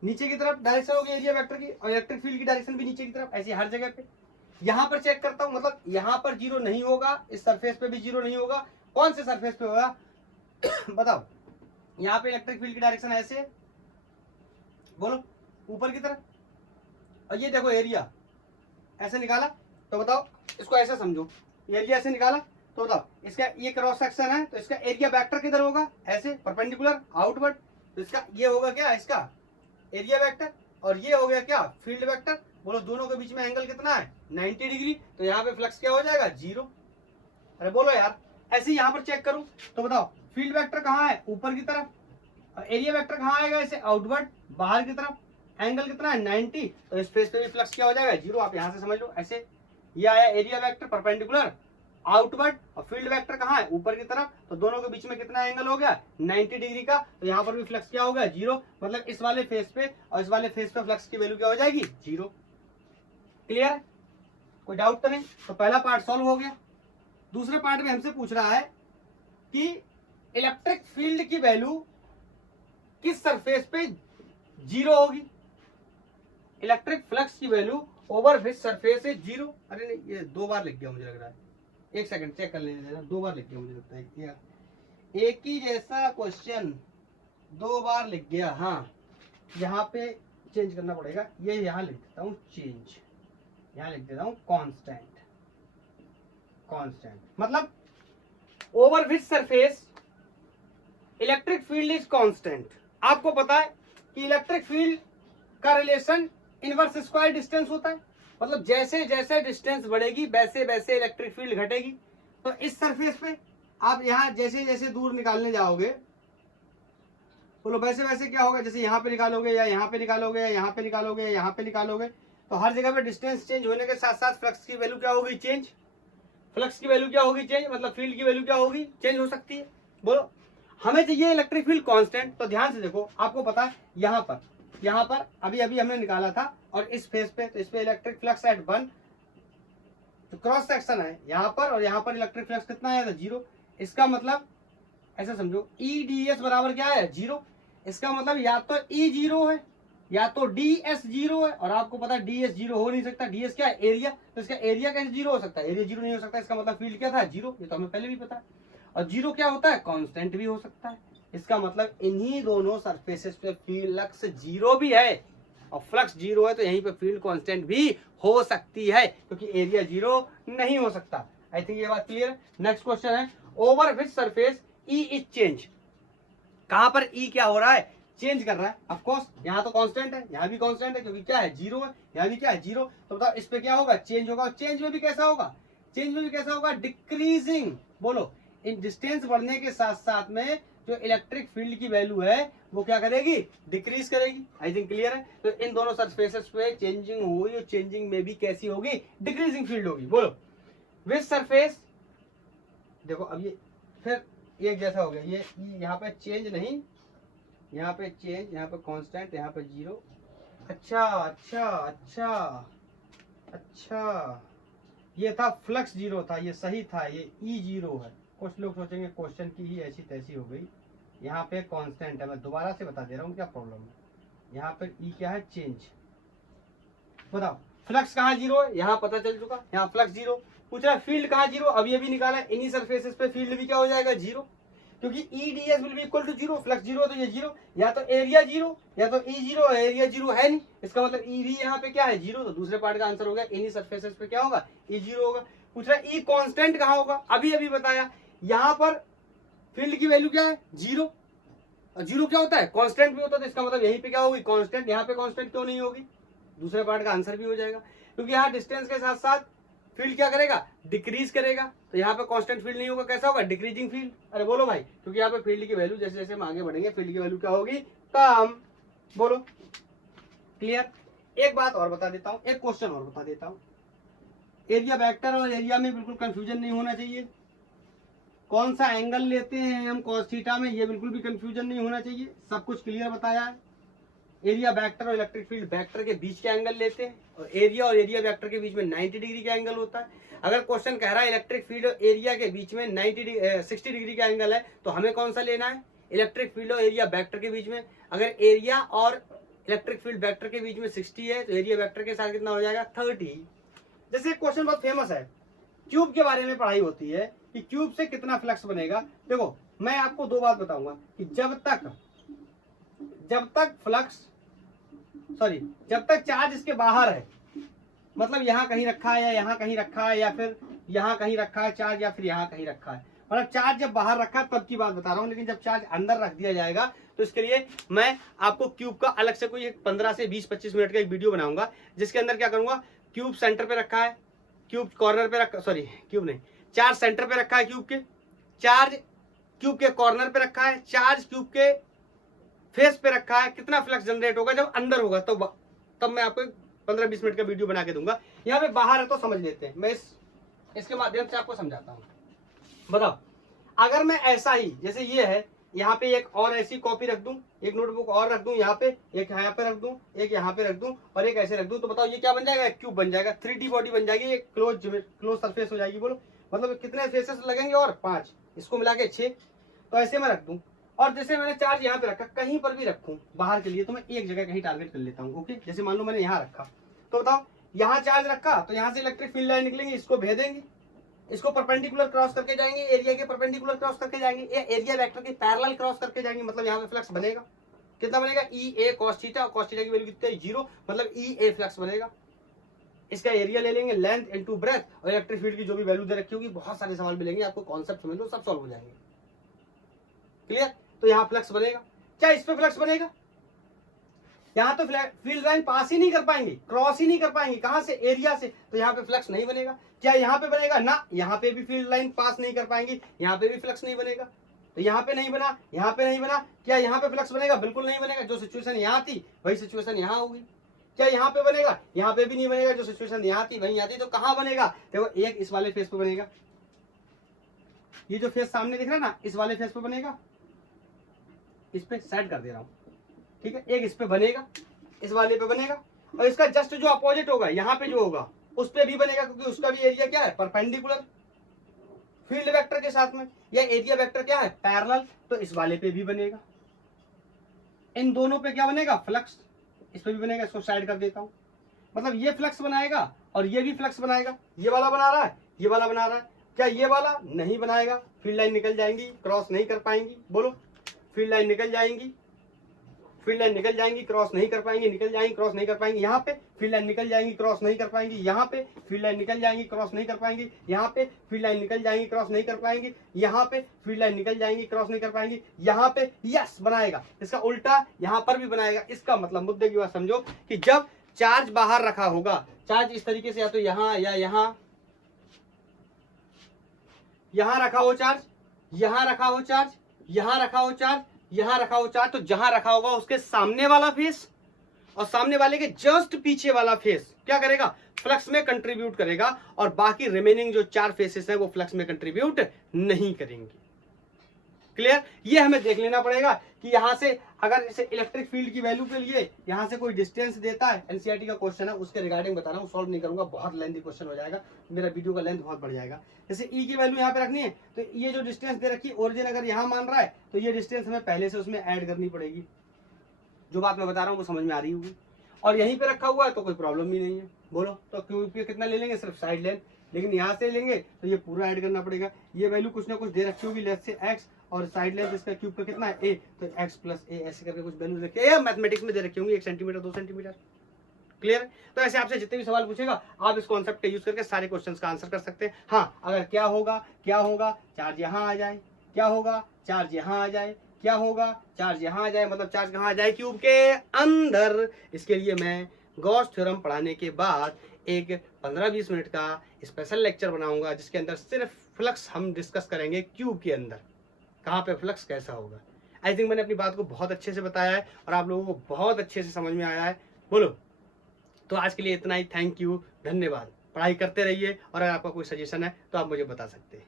नीचे की तरफ डायरेक्शन होगी एरिया वेक्टर की, और इलेक्ट्रिक फील्ड की डायरेक्शन भी नीचे की तरफ, ऐसी हर जगह पे। यहाँ पर चेक करता हूँ, मतलब यहाँ पर 0 नहीं होगा, इस सरफेस पे भी 0 नहीं होगा। कौन से सरफेस पे होगा? बताओ, यहाँ पे इलेक्ट्रिक फील्ड की डायरेक्शन ऐसे, बोलो ऊपर की तरफ, और ये देखो एरिया ऐसे निकाला, तो बताओ इसको ऐसे समझो, एरिया ऐसे निकाला, तो बताओ इसका ये क्रॉस सेक्शन है, तो इसका एरिया वेक्टर किधर होगा? ऐसे परपेंडिकुलर आउटवर्ड। तो इसका ये होगा क्या? इसका एरिया वेक्टर, और ये हो गया क्या? Field vector. बोलो दोनों के बीच में एंगल कितना है? 90 डिग्री। तो यहाँ पे फ्लक्स क्या हो जाएगा? 0। अरे बोलो यार, ऐसे ही यहाँ पर चेक करूं तो बताओ फील्ड वेक्टर कहाँ है? ऊपर की तरफ, और एरिया वेक्टर कहाँ आएगा? ऐसे आउटवर्ड, बाहर की तरफ। एंगल कितना है? 90। तो इस फेस पे भी फ्लक्स क्या हो जाएगा? 0। आप यहाँ से समझ लो, ऐसे ये आया एरिया वेक्टर परपेंडिकुलर आउटवर्ड, और फील्ड वेक्टर कहाँ है? ऊपर की तरफ। तो दोनों के बीच में कितना एंगल हो गया? 90 डिग्री का। तो यहाँ पर भी फ्लक्स क्या हो गया? 0। मतलब इस वाले फेस पे और इस वाले फेस पे फ्लक्स की वैल्यू क्या हो जाएगी? 0। क्लियर है? कोई डाउट तो नहीं? तो पहला पार्ट सॉल्व हो गया। दूसरे पार्ट में हमसे पूछ रहा है कि इलेक्ट्रिक फील्ड की वैल्यू किस सरफेस पे 0 होगी? इलेक्ट्रिक फ्लक्स की value over which surface is 0। अरे नहीं, ये 2 बार लिख गया मुझे लग रहा है, एक सेकंड चेक कर लेने देना। 2 बार लिख गया मुझे लगता है यार, एक ही जैसा क्वेश्चन 2 बार लिख गया। हाँ, यहाँ पे चेंज करना पड़ेगा, ये यहाँ लिख देता हूँ चेंज, यहाँ लिख देता हूँ कांस्टेंट। मतलब over which surface electric field is constant. आपको पता है कि इलेक्ट्रिक फील्ड का रिलेशन इनवर्स स्क्वायर डिस्टेंस होता है, मतलब जैसे जैसे डिस्टेंस बढ़ेगी वैसे वैसे इलेक्ट्रिक फील्ड घटेगी। तो इस सरफेस पे आप यहाँ जैसे जैसे दूर निकालने जाओगे, बोलो वैसे वैसे क्या होगा, जैसे यहाँ पे निकालोगे या यहाँ पे निकालोगे या यहाँ पे निकालोगे या यहाँ पे निकालोगे, तो हर जगह पे डिस्टेंस चेंज होने के साथ साथ फ्लक्स की वैल्यू क्या होगी, चेंज। फ्लक्स की वैल्यू क्या होगी, चेंज, मतलब फील्ड की वैल्यू क्या होगी, चेंज हो सकती है। बोलो हमें चाहिए इलेक्ट्रिक फील्ड कांस्टेंट, तो ध्यान से देखो, आपको पता है यहाँ पर अभी अभी हमने निकाला था, और इस फेस पे, तो इस पे इलेक्ट्रिक फ्लक्स एट 1, तो क्रॉस सेक्शन है यहाँ पर, और यहाँ पर इलेक्ट्रिक फ्लक्स कितना आया था, 0। इसका मतलब ऐसा समझो ई डी एस बराबर क्या है, 0। इसका मतलब या तो ई 0 है या तो डी एस 0 है, और आपको पता है डी एस 0 हो नहीं सकता, डी एस क्या है, एरिया, तो इसका एरिया कैसे 0 हो सकता है, एरिया 0 नहीं हो सकता, इसका मतलब फील्ड क्या था, 0, ये तो हमें पहले भी पता है। और 0 क्या होता है, कांस्टेंट भी हो सकता है। इसका मतलब इन्हीं दोनों सरफेसेस पे फ्लक्स 0 भी है, और फ्लक्स 0 है तो यहीं पे फील्ड कांस्टेंट भी हो सकती है, क्योंकि एरिया 0 नहीं हो सकता। आई थिंक ये बात क्लियर है। नेक्स्ट क्वेश्चन है, over which surface E is change. कहां पर ई क्या हो रहा है, चेंज कर रहा है। ऑफ कोर्स यहाँ तो कांस्टेंट है, यहाँ भी कांस्टेंट है, क्योंकि क्या है, 0 है, यहाँ भी क्या है, 0। तो बताओ इस पे क्या होगा, चेंज होगा। चेंज में भी कैसा होगा, चेंज में भी कैसा होगा, डिक्रीजिंग। बोलो इन डिस्टेंस बढ़ने के साथ साथ में जो इलेक्ट्रिक फील्ड की वैल्यू है वो क्या करेगी, डिक्रीज करेगी। आई थिंक क्लियर है। तो इन दोनों सरफेसेस पे चेंजिंग हुई, और चेंजिंग में भी कैसी होगी, डिक्रीजिंग फील्ड होगी। बोलो विच सरफेस, देखो अब ये फिर एक जैसा हो गया, ये यहाँ पे चेंज नहीं, यहाँ पे चेंज, यहाँ पे कांस्टेंट, यहाँ पे 0। अच्छा अच्छा अच्छा अच्छा, ये था फ्लक्स 0 था, ये सही था, ये ई 0 है। कुछ लोग सोचेंगे क्वेश्चन की ही ऐसी तैसी हो गई, यहाँ पे कांस्टेंट है। मैं दोबारा से बता दे रहा हूँ क्या प्रॉब्लम है। यहाँ पे ई क्या है, चेंज। बताओ फ्लक्स कहाँ 0 है, यहाँ पता चल चुका, यहाँ फ्लक्स 0। पूछ रहा फील्ड कहाँ 0, अभी अभी निकाला, इन्हीं सरफेसेस पे फील्ड भी क्या हो जाएगा, 0, क्योंकि E d S will be equal to 0, flux 0 तो ये 0, या तो एरिया 0 या तो ई 0, एरिया 0 है नहीं, इसका मतलब ई भी यहाँ पे क्या है, 0। तो दूसरे पार्ट का आंसर हो गया, इन्हीं सरफेसेस पे क्या होगा, ई 0 होगा। पूछ रहा ई कांस्टेंट कहाँ होगा, अभी अभी बताया, यहाँ पर फील्ड की वैल्यू क्या है, 0, और 0 क्या होता है, कांस्टेंट भी होता है, तो इसका मतलब यहीं पे क्या होगी, कांस्टेंट। यहाँ पे कांस्टेंट क्यों नहीं होगी, दूसरे पार्ट का आंसर भी हो जाएगा, क्योंकि यहाँ डिस्टेंस के साथ साथ फील्ड क्या करेगा, डिक्रीज करेगा। तो यहाँ पे कांस्टेंट फील्ड नहीं होगा, कैसा होगा, डिक्रीजिंग फील्ड। अरे बोलो भाई, क्योंकि यहाँ पे फील्ड की वैल्यू जैसे जैसे हम आगे बढ़ेंगे, फील्ड की वैल्यू क्या होगी, कम। बोलो क्लियर। एक बात और बता देता हूँ, एक क्वेश्चन और बता देता हूँ, एरिया वेक्टर और एरिया में बिल्कुल कंफ्यूजन नहीं होना चाहिए। कौन सा एंगल लेते हैं हम कॉस थीटा में, ये बिल्कुल भी कंफ्यूजन नहीं होना चाहिए, सब कुछ क्लियर बताया है। एरिया वेक्टर और इलेक्ट्रिक फील्ड वेक्टर के बीच के एंगल लेते हैं, और एरिया वेक्टर के बीच में 90 डिग्री का एंगल होता है। अगर क्वेश्चन कह रहा है इलेक्ट्रिक फील्ड और एरिया के बीच में 60 डिग्री का एंगल है, तो हमें कौन सा लेना है, इलेक्ट्रिक फील्ड और एरिया वेक्टर के बीच में। अगर एरिया और इलेक्ट्रिक फील्ड वेक्टर के बीच में 60 है, तो एरिया वेक्टर के साथ कितना हो जाएगा, 30। जैसे क्वेश्चन बहुत फेमस है, क्यूब के बारे में पढ़ाई होती है कि क्यूब से कितना फ्लक्स बनेगा। देखो मैं आपको दो बात बताऊंगा कि जब तक चार्ज इसके बाहर है, मतलब यहाँ कहीं रखा है या यहाँ कहीं रखा है या फिर यहाँ कहीं रखा है चार्ज, या फिर यहाँ कहीं रखा है, मतलब चार्ज जब बाहर रखा है तब की बात बता रहा हूँ। लेकिन जब चार्ज अंदर रख दिया जाएगा, तो इसके लिए मैं आपको क्यूब का अलग से कोई 15 से 20-25 मिनट का एक वीडियो बनाऊंगा, जिसके अंदर क्या करूंगा, क्यूब सेंटर पे रखा है, क्यूब कॉर्नर पे रखा, सॉरी क्यूब नहीं, चार्ज सेंटर पे रखा है क्यूब के, चार्ज क्यूब के कॉर्नर पे रखा है, चार्ज क्यूब के फेस पे रखा है, कितना फ्लक्स जनरेट होगा जब अंदर होगा, तो तब मैं आपको 15-20 मिनट का वीडियो बना के दूंगा। यहाँ पे बाहर है तो समझ लेते हैं, मैं इसके माध्यम से आपको समझाता हूँ। बताओ अगर मैं ऐसा ही, जैसे ये है, यहाँ पे एक और ऐसी कॉपी रख दूं, एक नोटबुक और रख दूं, यहाँ पे एक यहाँ पे रख दूं, एक यहाँ पे रख दूं, और एक ऐसे रख दूं, तो बताओ ये क्या बन जाएगा, एक क्यूब बन जाएगा, 3D बॉडी बन जाएगी, एक क्लोज सरफेस हो जाएगी। बोलो मतलब कितने फेसेस लगेंगे, और 5, इसको मिला के 6। तो ऐसे मैं रख दूं, और जैसे मैंने चार्ज यहाँ पे रखा, कहीं पर भी रखूं बाहर के लिए, तो मैं एक जगह कहीं टारगेट कर लेता हूँ। ओके, जैसे मान लो मैंने यहाँ रखा, तो बताओ यहाँ चार्ज रखा, तो यहाँ से इलेक्ट्रिक फील्ड लाइन निकलेंगे, इसको भेदेंगे, इसको परपेंडिकुलर क्रॉस करके जाएंगे, एरिया के परपेंडिकुलर क्रॉस करके जाएंगे, या एरिया वेक्टर के पैरेलल क्रॉस करके जाएंगे, मतलब यहाँ पे फ्लक्स बनेगा, कितना बनेगा, ई A cos theta, cos theta की वैल्यू कितनी है, 0, मतलब ई ए फ्लक्स बनेगा। इसका एरिया ले लेंगे, लेंथ इनटू ब्रेथ, और इलेक्ट्रिक फील्ड की जो भी वैल्यू दे रखी होगी, बहुत सारे सवाल मिलेंगे आपको, कॉन्सेप्ट समझ लो, सब सॉल्व हो जाएंगे। क्लियर। तो यहाँ फ्लक्स बनेगा, क्या इस पे फ्लक्स बनेगा, यहाँ तो फील्ड लाइन पास ही नहीं कर पाएंगे, क्रॉस ही नहीं कर पाएंगे, कहां से, एरिया से, तो यहाँ पे फ्लक्स नहीं बनेगा। क्या यहाँ पे बनेगा ना, यहाँ पे भी फील्ड लाइन पास नहीं कर पाएंगी, यहाँ पे भी फ्लक्स नहीं बनेगा। तो यहाँ पे नहीं बना, यहाँ पे नहीं बना, क्या यहाँ पे फ्लक्स बनेगा, बिल्कुल नहीं बनेगा। जो सिचुएशन यहाँ थी वही सिचुएशन यहाँ होगी। क्या यहाँ पे बनेगा, यहाँ पे भी नहीं बनेगा, जो सिचुएशन यहाँ थी वही यहाँ थी। तो कहाँ बनेगा, देखो एक इस वाले फेस पे बनेगा, ये जो फेस सामने दिख रहा है ना, इस वाले फेस पे बनेगा, इस पे सेट कर दे रहा हूं, ठीक है। एक इस पे बनेगा, इस वाले पे बनेगा, और इसका जस्ट जो अपोजिट होगा यहाँ पे जो होगा उस पे भी बनेगा, क्योंकि उसका भी एरिया क्या है, परपेंडिकुलर फील्ड वेक्टर के साथ में, या एरिया वेक्टर क्या है, पैरेलल। तो इस वाले पे भी बनेगा, इन दोनों पे क्या बनेगा, फ्लक्स। इस पे भी बनेगा, इसको साइड कर देता हूं। मतलब ये फ्लक्स बनाएगा और ये भी फ्लक्स बनाएगा। ये वाला बना रहा है, ये वाला बना रहा है। क्या ये वाला नहीं बनाएगा, फील्ड लाइन निकल जाएंगी, क्रॉस नहीं कर पाएंगी। बोलो, फील्ड लाइन निकल जाएंगी, फील्ड लाइन निकल जाएंगी, क्रॉस नहीं कर पाएंगी, निकल जाएंगी, क्रॉस नहीं कर पाएंगी। यहाँ पे फील्ड लाइन निकल जाएंगी, क्रॉस नहीं कर पाएंगी। यहाँ पे फील्ड लाइन निकल जाएंगी, क्रॉस नहीं कर पाएंगी। यहाँ पे फील्ड लाइन निकल जाएंगी, क्रॉस नहीं कर पाएंगी। यहाँ पे फील्ड लाइन निकल जाएंगी, क्रॉस नहीं कर पाएंगी। यहाँ पे यस बनाएगा, इसका उल्टा यहाँ पर भी बनाएगा। इसका मतलब मुद्दे की बात समझो कि जब चार्ज बाहर रखा होगा, चार्ज इस तरीके से या तो यहाँ या यहाँ, यहां रखा हो चार्ज, यहां रखा हो चार्ज, यहां रखा हो चार्ज, यहां रखा हो चार्ज, तो जहां रखा होगा उसके सामने वाला फेस और सामने वाले के जस्ट पीछे वाला फेस क्या करेगा, फ्लक्स में कंट्रीब्यूट करेगा, और बाकी रिमेनिंग जो 4 फेसेस हैं वो फ्लक्स में कंट्रीब्यूट नहीं करेंगे। क्लियर। ये हमें देख लेना पड़ेगा कि यहां से अगर इसे इलेक्ट्रिक फील्ड की वैल्यू के लिए यहां से कोई डिस्टेंस देता है, एनसीईआरटी का क्वेश्चन है, उसके रिगार्डिंग बता रहा हूं, सॉल्व नहीं करूंगा, बहुत लेंथी क्वेश्चन हो जाएगा, मेरा वीडियो का लेंथ बहुत बढ़ जाएगा। जैसे ई की वैल्यू यहाँ पे रखनी है, तो ये जो डिस्टेंस दे रखी है, ओरिजिन अगर यहाँ मान रहा है तो ये डिस्टेंस हमें पहले से उसमें ऐड करनी पड़ेगी। जो बात मैं बता रहा हूँ वो समझ में आ रही होगी। और यहीं पे रखा हुआ है तो कोई प्रॉब्लम भी नहीं है। बोलो, तो क्यू पे कितना ले लेंगे, सिर्फ साइड लेंथ, लेकिन यहाँ से लेंगे तो ये पूरा ऐड करना पड़ेगा। ये वैल्यू कुछ ना कुछ दे रखी होगी, लेफ्ट से एक्स और साइड लेंथ इसका क्यूब का कितना है ए, तो एक्स प्लस ए ऐसे करके कुछ वैल्यू रखी है, मैथमेटिक्स में दे रखी होंगी, 1 सेंटीमीटर 2 सेंटीमीटर। क्लियर। तो ऐसे आपसे जितने भी सवाल पूछेगा आप इस कॉन्सेप्ट का यूज करके सारे क्वेश्चंस का आंसर कर सकते हैं। हाँ, अगर क्या होगा चार्ज यहाँ आ जाए, क्या होगा चार्ज यहाँ आ जाए, क्या होगा चार्ज यहाँ आ जाए, मतलब चार्ज कहाँ आ जाए, क्यूब के अंदर। इसके लिए मैं गॉस थ्योरम पढ़ाने के बाद एक 15-20 मिनट का स्पेशल लेक्चर बनाऊंगा, जिसके अंदर सिर्फ फ्लक्स हम डिस्कस करेंगे, क्यूब के अंदर कहाँ पे फ्लक्स कैसा होगा। आई थिंक मैंने अपनी बात को बहुत अच्छे से बताया है और आप लोगों को बहुत अच्छे से समझ में आया है। बोलो, तो आज के लिए इतना ही। थैंक यू, धन्यवाद। पढ़ाई करते रहिए, और अगर आपका कोई सजेशन है तो आप मुझे बता सकते हैं।